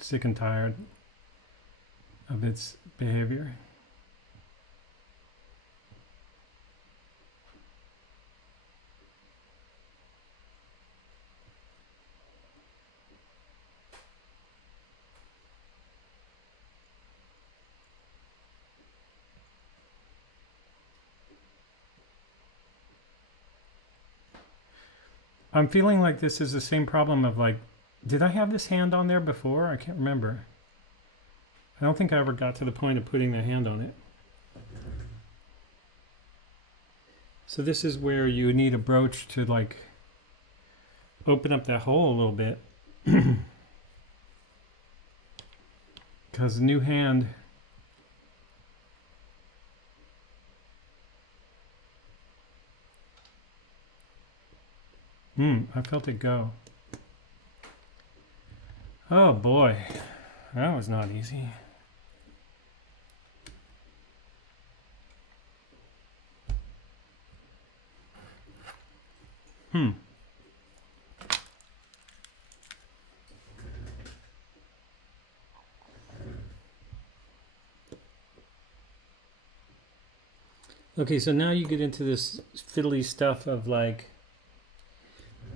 sick and tired of its behavior. I'm feeling like this is the same problem of like, did I have this hand on there before? I can't remember. I don't think I ever got to the point of putting the hand on it. So this is where you need a broach to like open up that hole a little bit. Because the new hand, I felt it go. Oh boy, that was not easy. Okay, so now you get into this fiddly stuff of like,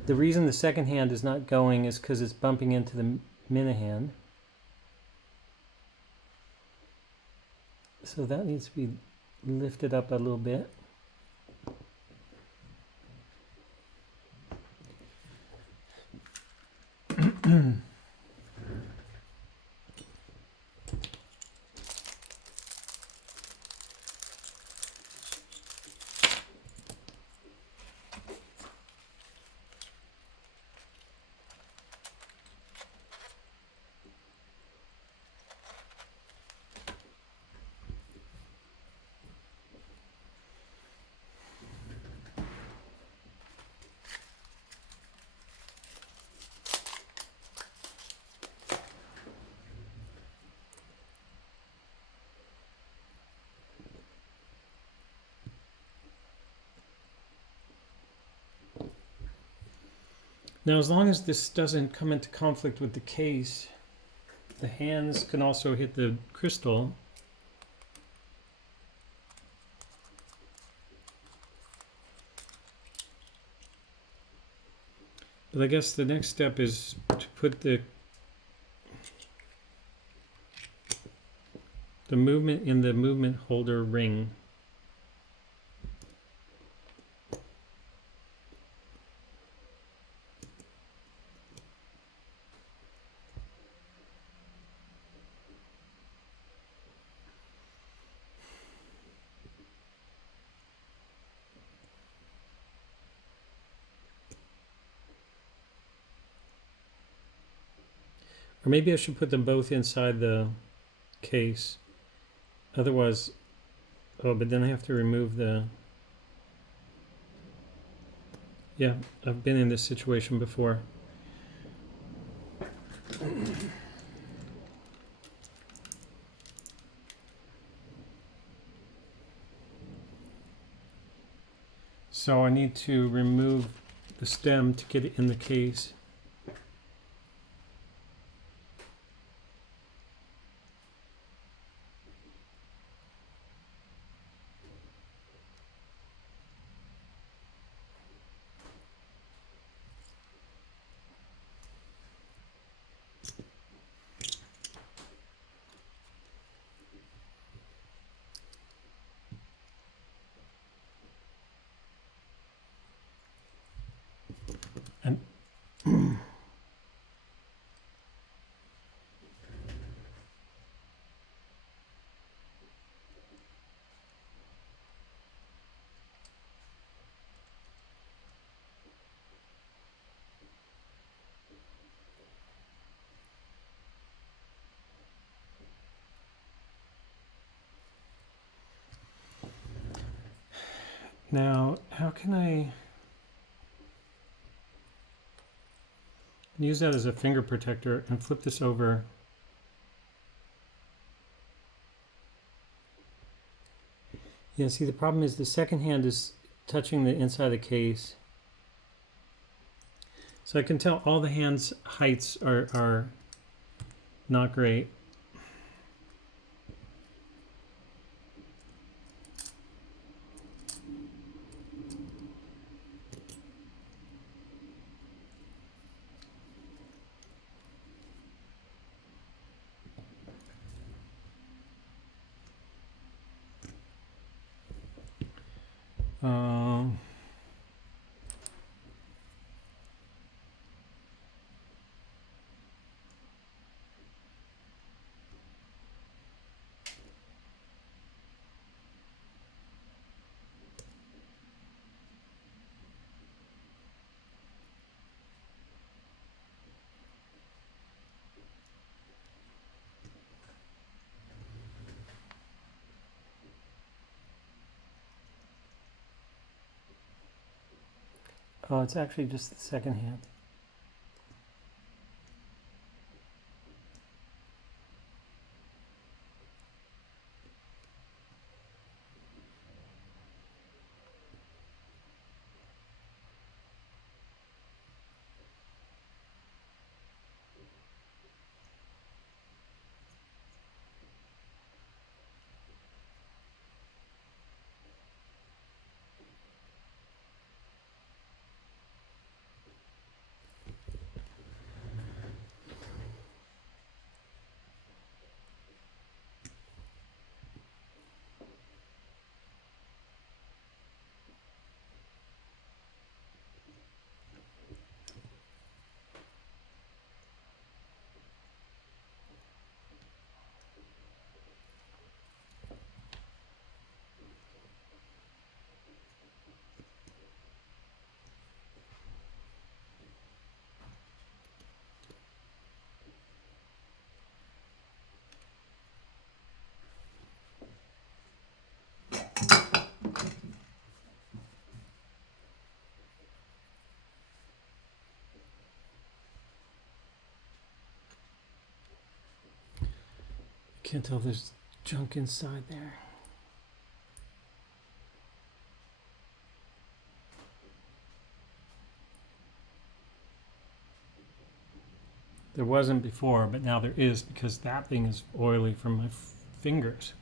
the reason the second hand is not going is because it's bumping into the minute hand. So that needs to be lifted up a little bit. Now, as long as this doesn't come into conflict with the case, the hands can also hit the crystal. But I guess the next step is to put the movement in the movement holder ring. Or maybe I should put them both inside the case. Otherwise, oh, but then I have to remove the... Yeah, I've been in this situation before. So I need to remove the stem to get it in the case. And now, how can I use that as a finger protector and flip this over? Yeah, see, the problem is the second hand is touching the inside of the case. So I can tell all the hands' heights are not great. Um, oh, it's actually just the second hand. Can't tell if there's junk inside there. There wasn't before, but now there is because that thing is oily from my fingers.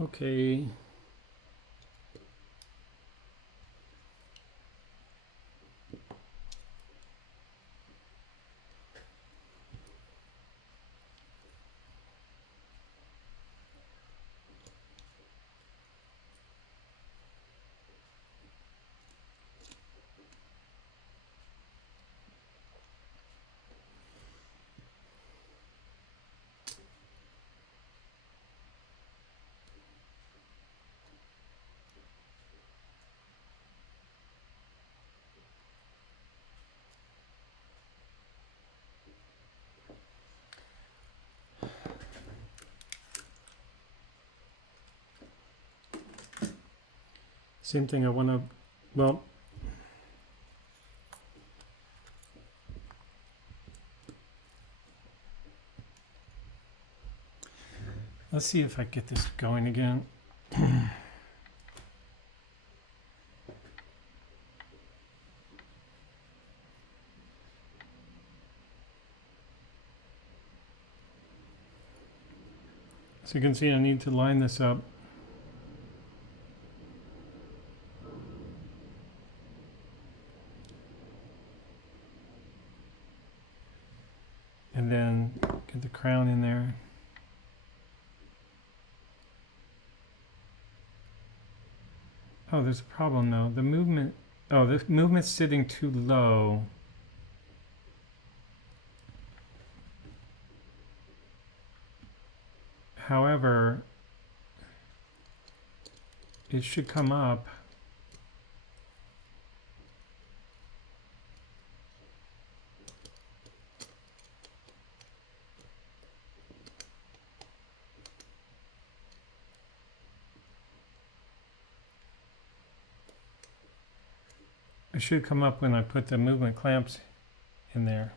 Okay. Same thing I want to, well, let's see if I get this going again. So you can see I need to line this up. And then get the crown in there. Oh, there's a problem though. The movement, oh, the movement's sitting too low. However, it should come up. It should come up when I put the movement clamps in there.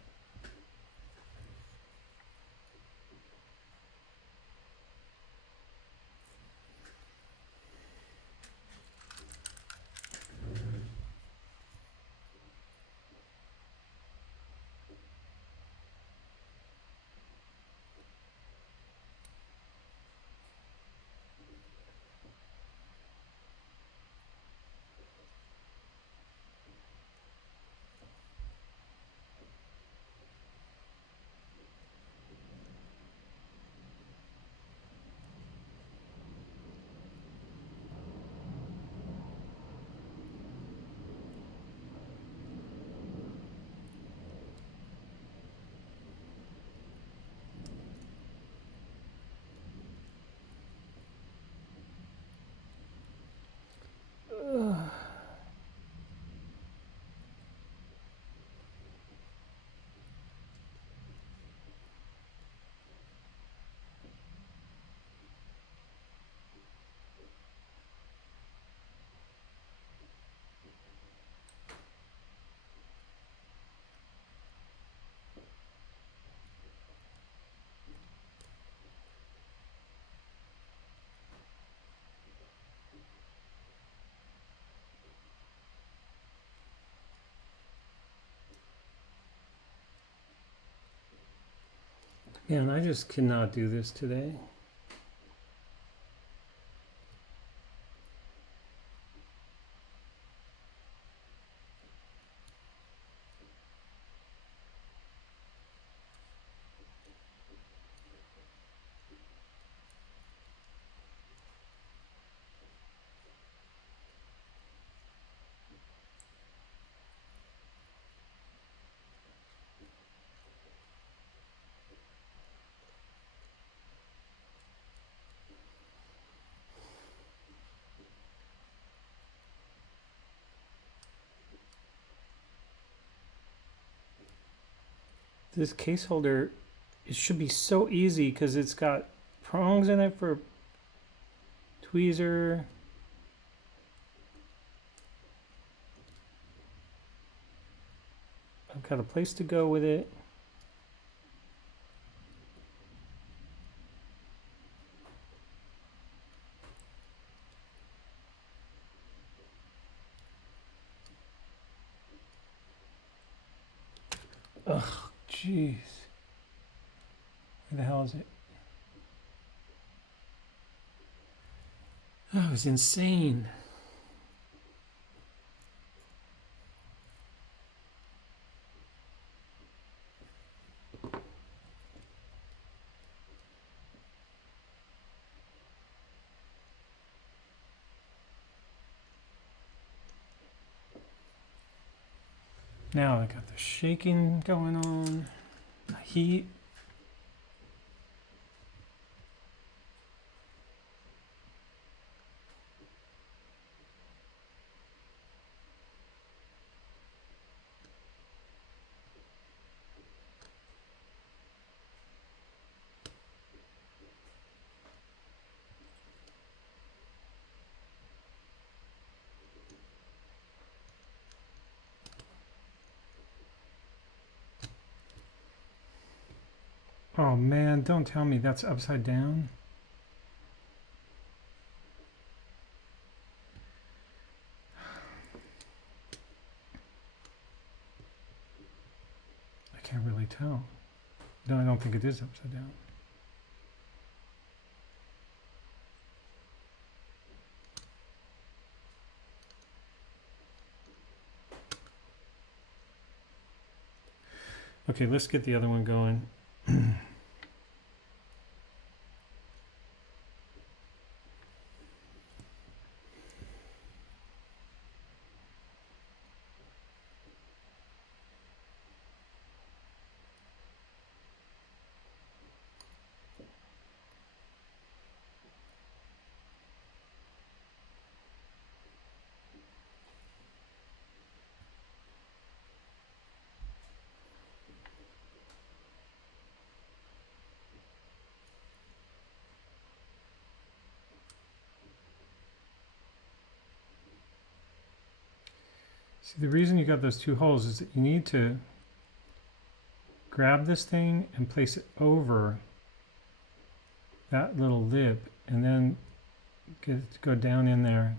Man, I just cannot do this today. This case holder, it should be so easy because it's got prongs in it for tweezer. I've got a place to go with it. Ugh, jeez. Where the hell is it? That was insane. Now I got the shaking going on, the heat. Oh man, don't tell me that's upside down. I can't really tell. No, I don't think it is upside down. Okay, let's get the other one going. See, the reason you got those two holes is that you need to grab this thing and place it over that little lip and then get it to go down in there.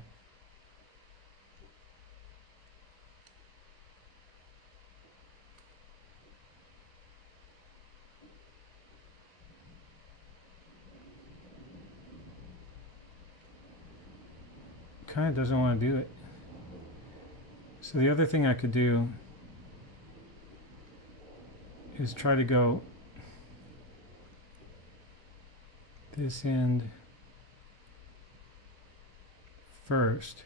Kind of doesn't want to do it. So the other thing I could do is try to go this end first.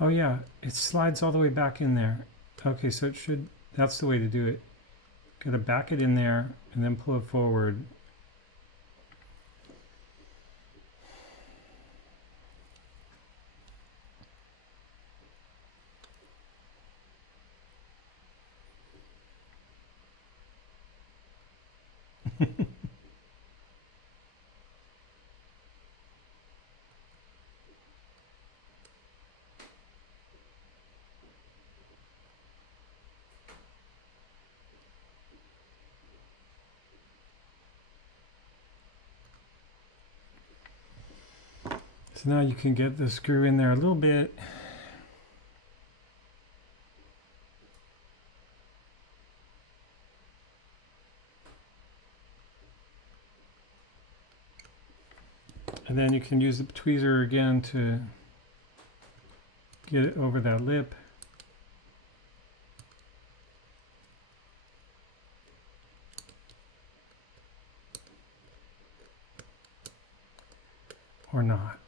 Oh yeah, it slides all the way back in there. Okay, so it should, that's the way to do it. Gotta back it in there and then pull it forward. So now you can get the screw in there a little bit. And then you can use the tweezer again to get it over that lip. Or not.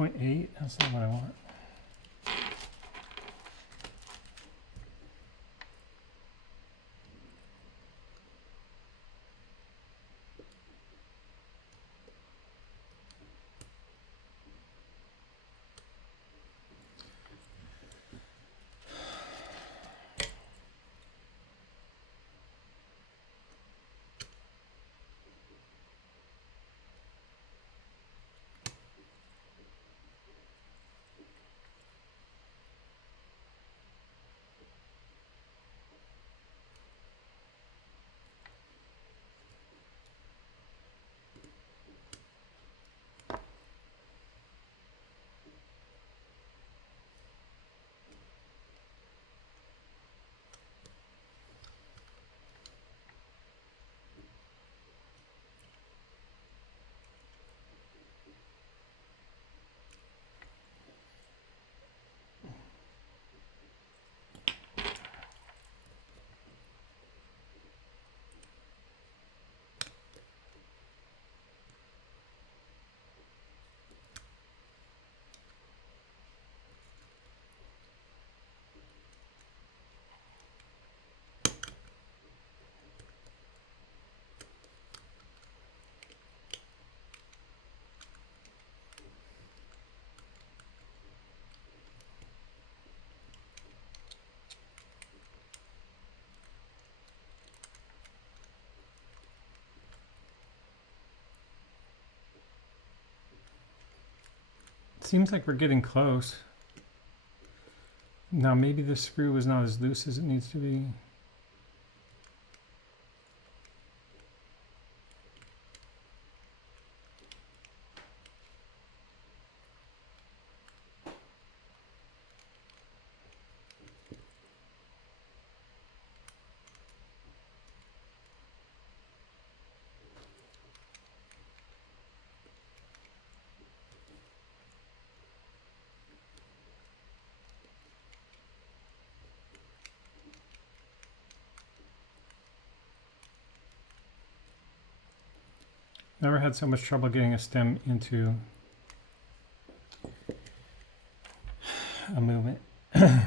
0.8, that's not what I want. Seems like we're getting close. Now maybe the screw is not as loose as it needs to be. Never had so much trouble getting a stem into a movement. I'm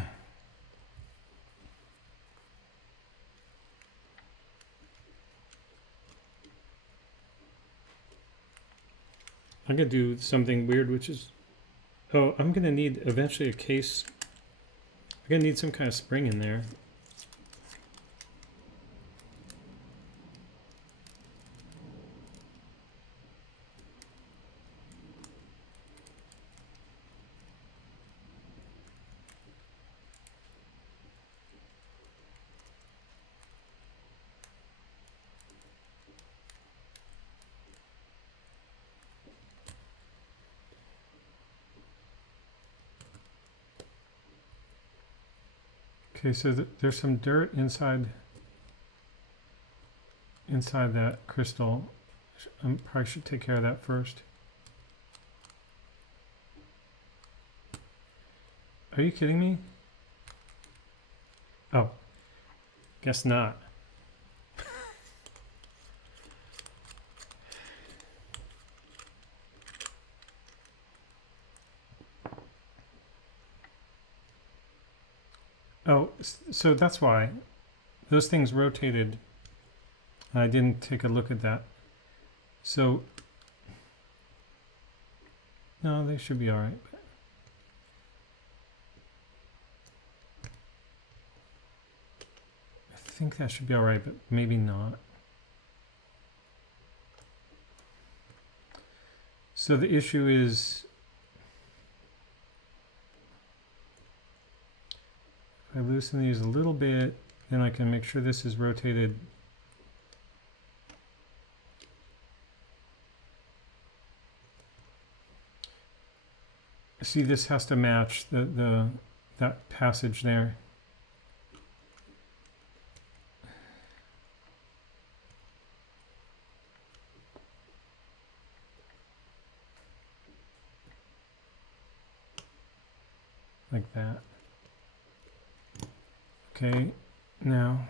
gonna do something weird, which is, oh, I'm gonna need eventually a case. I'm gonna need some kind of spring in there. Okay, so there's some dirt inside that crystal. I probably should take care of that first. Are you kidding me? Oh, guess not. Oh, so that's why those things rotated. I didn't take a look at that. So, no, they should be all right. I think that should be all right, but maybe not. So the issue is, if I loosen these a little bit, then I can make sure this is rotated. See, this has to match that passage there. Like that. Okay, now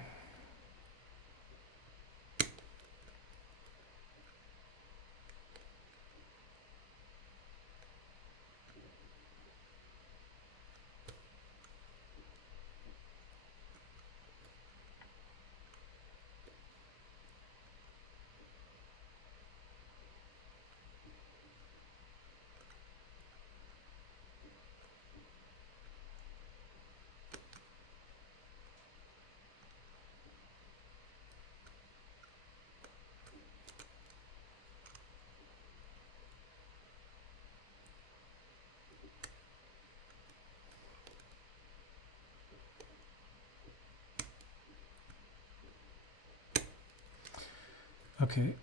Okay,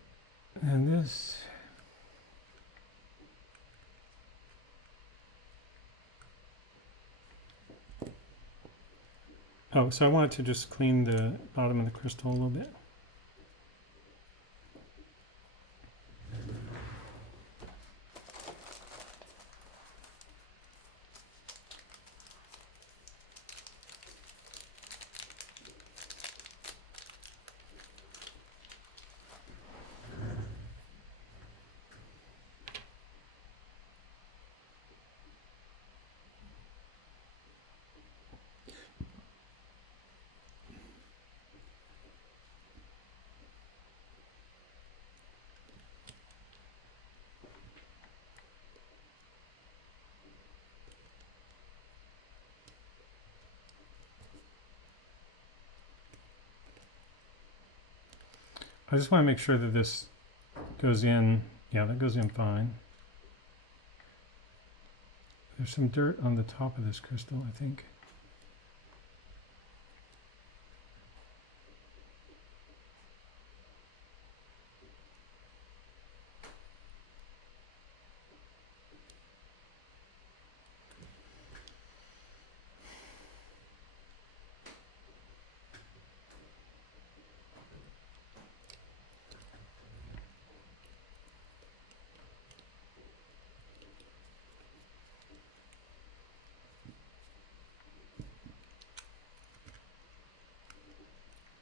and this. Oh, so I wanted to just clean the bottom of the crystal a little bit. I just want to make sure that this goes in. Yeah, that goes in fine. There's some dirt on the top of this crystal, I think.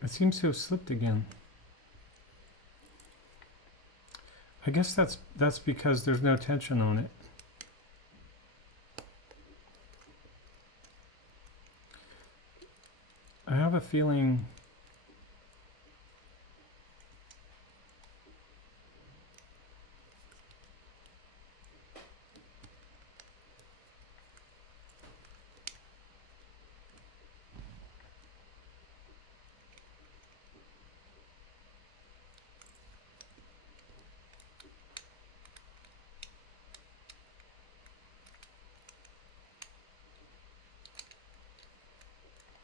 It seems to have slipped again. I guess that's because there's no tension on it. I have a feeling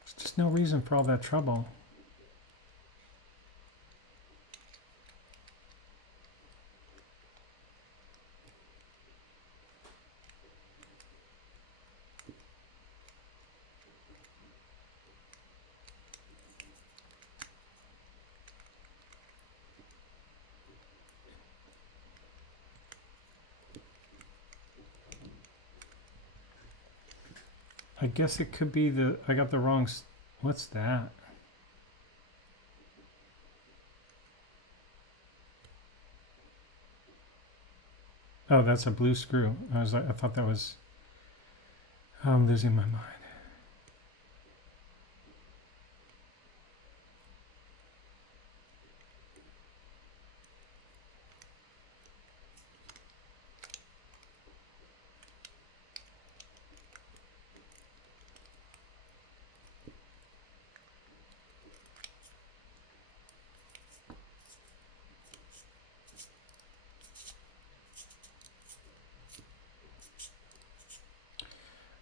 there's just no reason for all that trouble. I guess it could be I got the wrong, what's that? Oh, that's a blue screw. I thought that was, I'm losing my mind.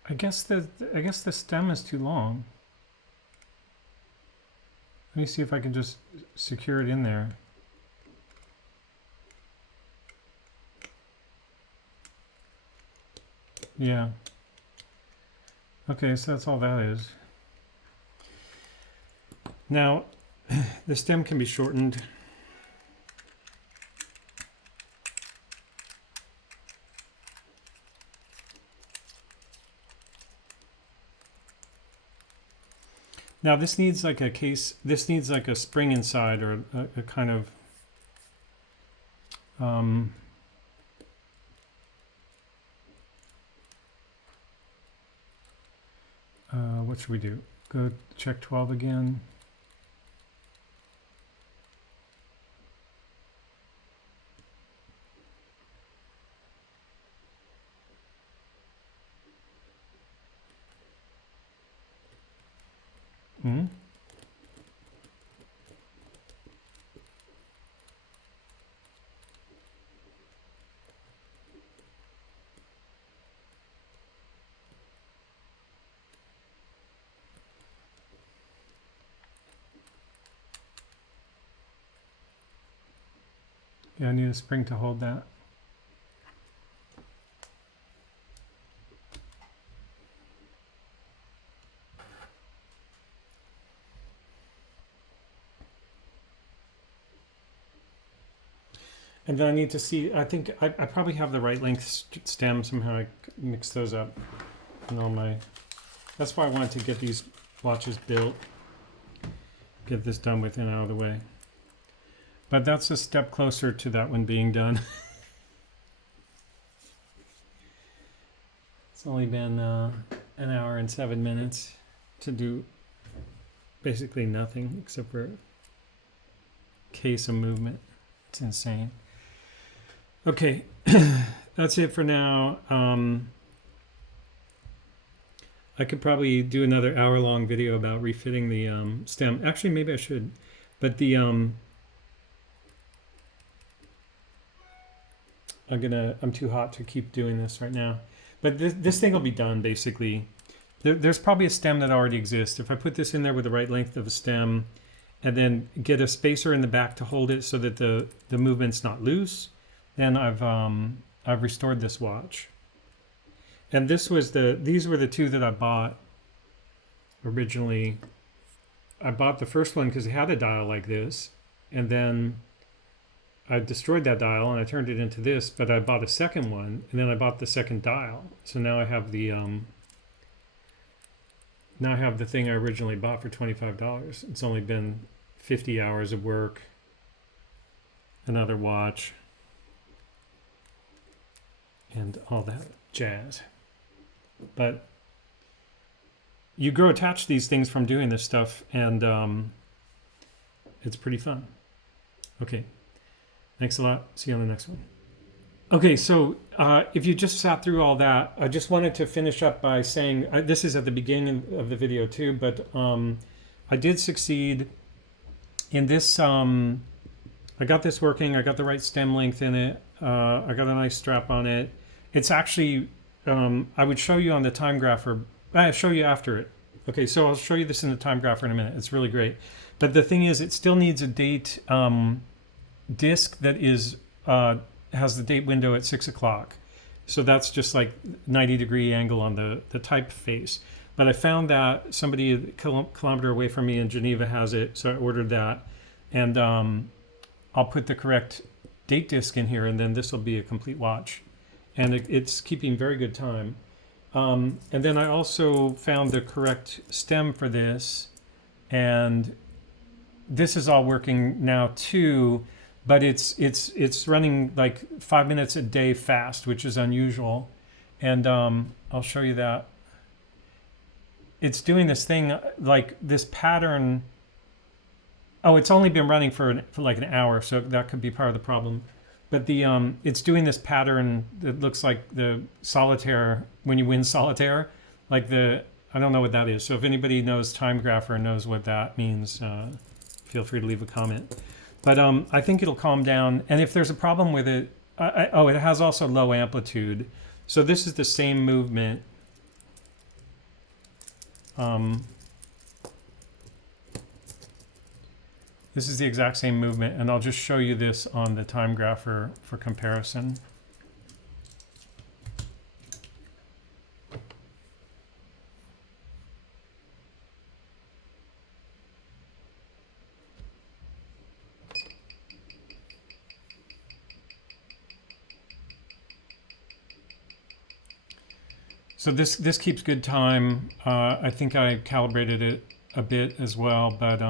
I guess the stem is too long. Let me see if I can just secure it in there. Yeah. Okay, so that's all that is. Now, the stem can be shortened. Now this needs like a case, this needs like a spring inside or a kind of, what should we do? Go check 12 again. Hmm? Yeah, I need a spring to hold that. And then I need to see, I think I probably have the right length stem. Somehow I mix those up. And all my, that's why I wanted to get these watches built. Get this done with and out of the way. But that's a step closer to that one being done. It's only been an hour and 7 minutes to do basically nothing except for case of movement. It's insane. Okay, that's it for now. I could probably do another hour-long video about refitting the stem. Actually, maybe I should. But the I'm too hot to keep doing this right now. But this thing will be done basically. There's probably a stem that already exists. If I put this in there with the right length of a stem, and then get a spacer in the back to hold it so that the movement's not loose, then I've restored this watch. And these were the two that I bought originally. I bought the first one because it had a dial like this, and then I destroyed that dial and I turned it into this, but I bought a second one, and then I bought the second dial. So now I have the thing I originally bought for $25. It's only been 50 hours of work. Another watch. And all that jazz. But you grow attached to these things from doing this stuff, and it's pretty fun. Okay. Thanks a lot. See you on the next one. Okay, so if you just sat through all that, I just wanted to finish up by saying, this is at the beginning of the video too, but I did succeed in this. I got this working. I got the right stem length in it. I got a nice strap on it. It's actually, I would show you on the time grapher. I'll show you after it. Okay, so I'll show you this in the time grapher in a minute. It's really great. But the thing is, it still needs a date disc that is has the date window at 6 o'clock. So that's just like 90-degree angle on the typeface. But I found that somebody a kilometer away from me in Geneva has it, so I ordered that. And I'll put the correct date disc in here, and then this will be a complete watch. And it's keeping very good time. And then I also found the correct stem for this. And this is all working now too. But it's running like 5 minutes a day fast, which is unusual. And I'll show you that. It's doing this thing, like this pattern. Oh, it's only been running for like an hour, so that could be part of the problem. But it's doing this pattern that looks like the solitaire, when you win solitaire. Like I don't know what that is. So if anybody knows time grapher and knows what that means, feel free to leave a comment. But I think it'll calm down. And if there's a problem with it, it has also low amplitude. So this is the same movement. This is the exact same movement, and I'll just show you this on the time grapher for comparison. So this keeps good time. I think I calibrated it a bit as well, but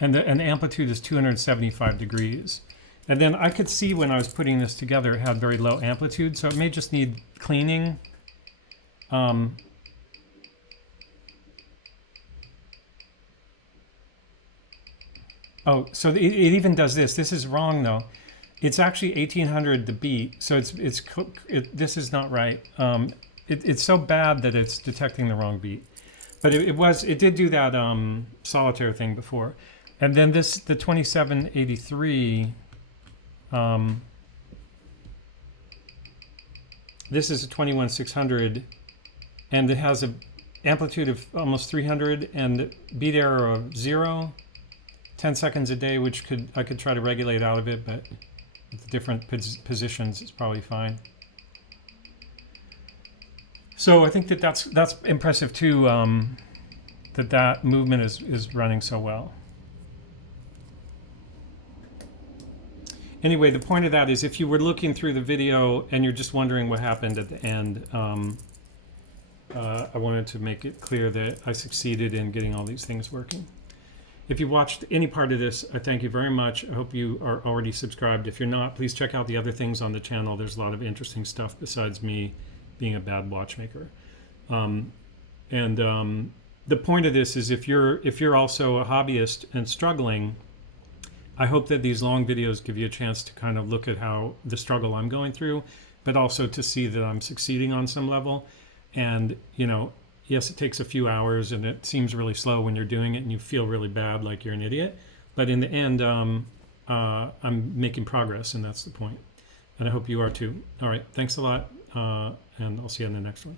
and the amplitude is 275 degrees. And then I could see when I was putting this together, it had very low amplitude, so it may just need cleaning. Oh, so it even does this. This is wrong though. It's actually 1800 the beat, so this is not right. It's so bad that it's detecting the wrong beat. But it did do that solitaire thing before. And then the 2783, this is a 21600, and it has a amplitude of almost 300 and beat error of 0. 10 seconds a day, which I could try to regulate out of it, but with the different positions, it's probably fine. So I think that's impressive too, that movement is running so well. Anyway, the point of that is if you were looking through the video and you're just wondering what happened at the end, I wanted to make it clear that I succeeded in getting all these things working. If you watched any part of this, I thank you very much. I hope you are already subscribed. If you're not, please check out the other things on the channel. There's a lot of interesting stuff besides me being a bad watchmaker. The point of this is if you're also a hobbyist and struggling, I hope that these long videos give you a chance to kind of look at how the struggle I'm going through, but also to see that I'm succeeding on some level. And, you know, yes, it takes a few hours and it seems really slow when you're doing it and you feel really bad like you're an idiot. But in the end, I'm making progress, and that's the point. And I hope you are too. All right, thanks a lot, and I'll see you in the next one.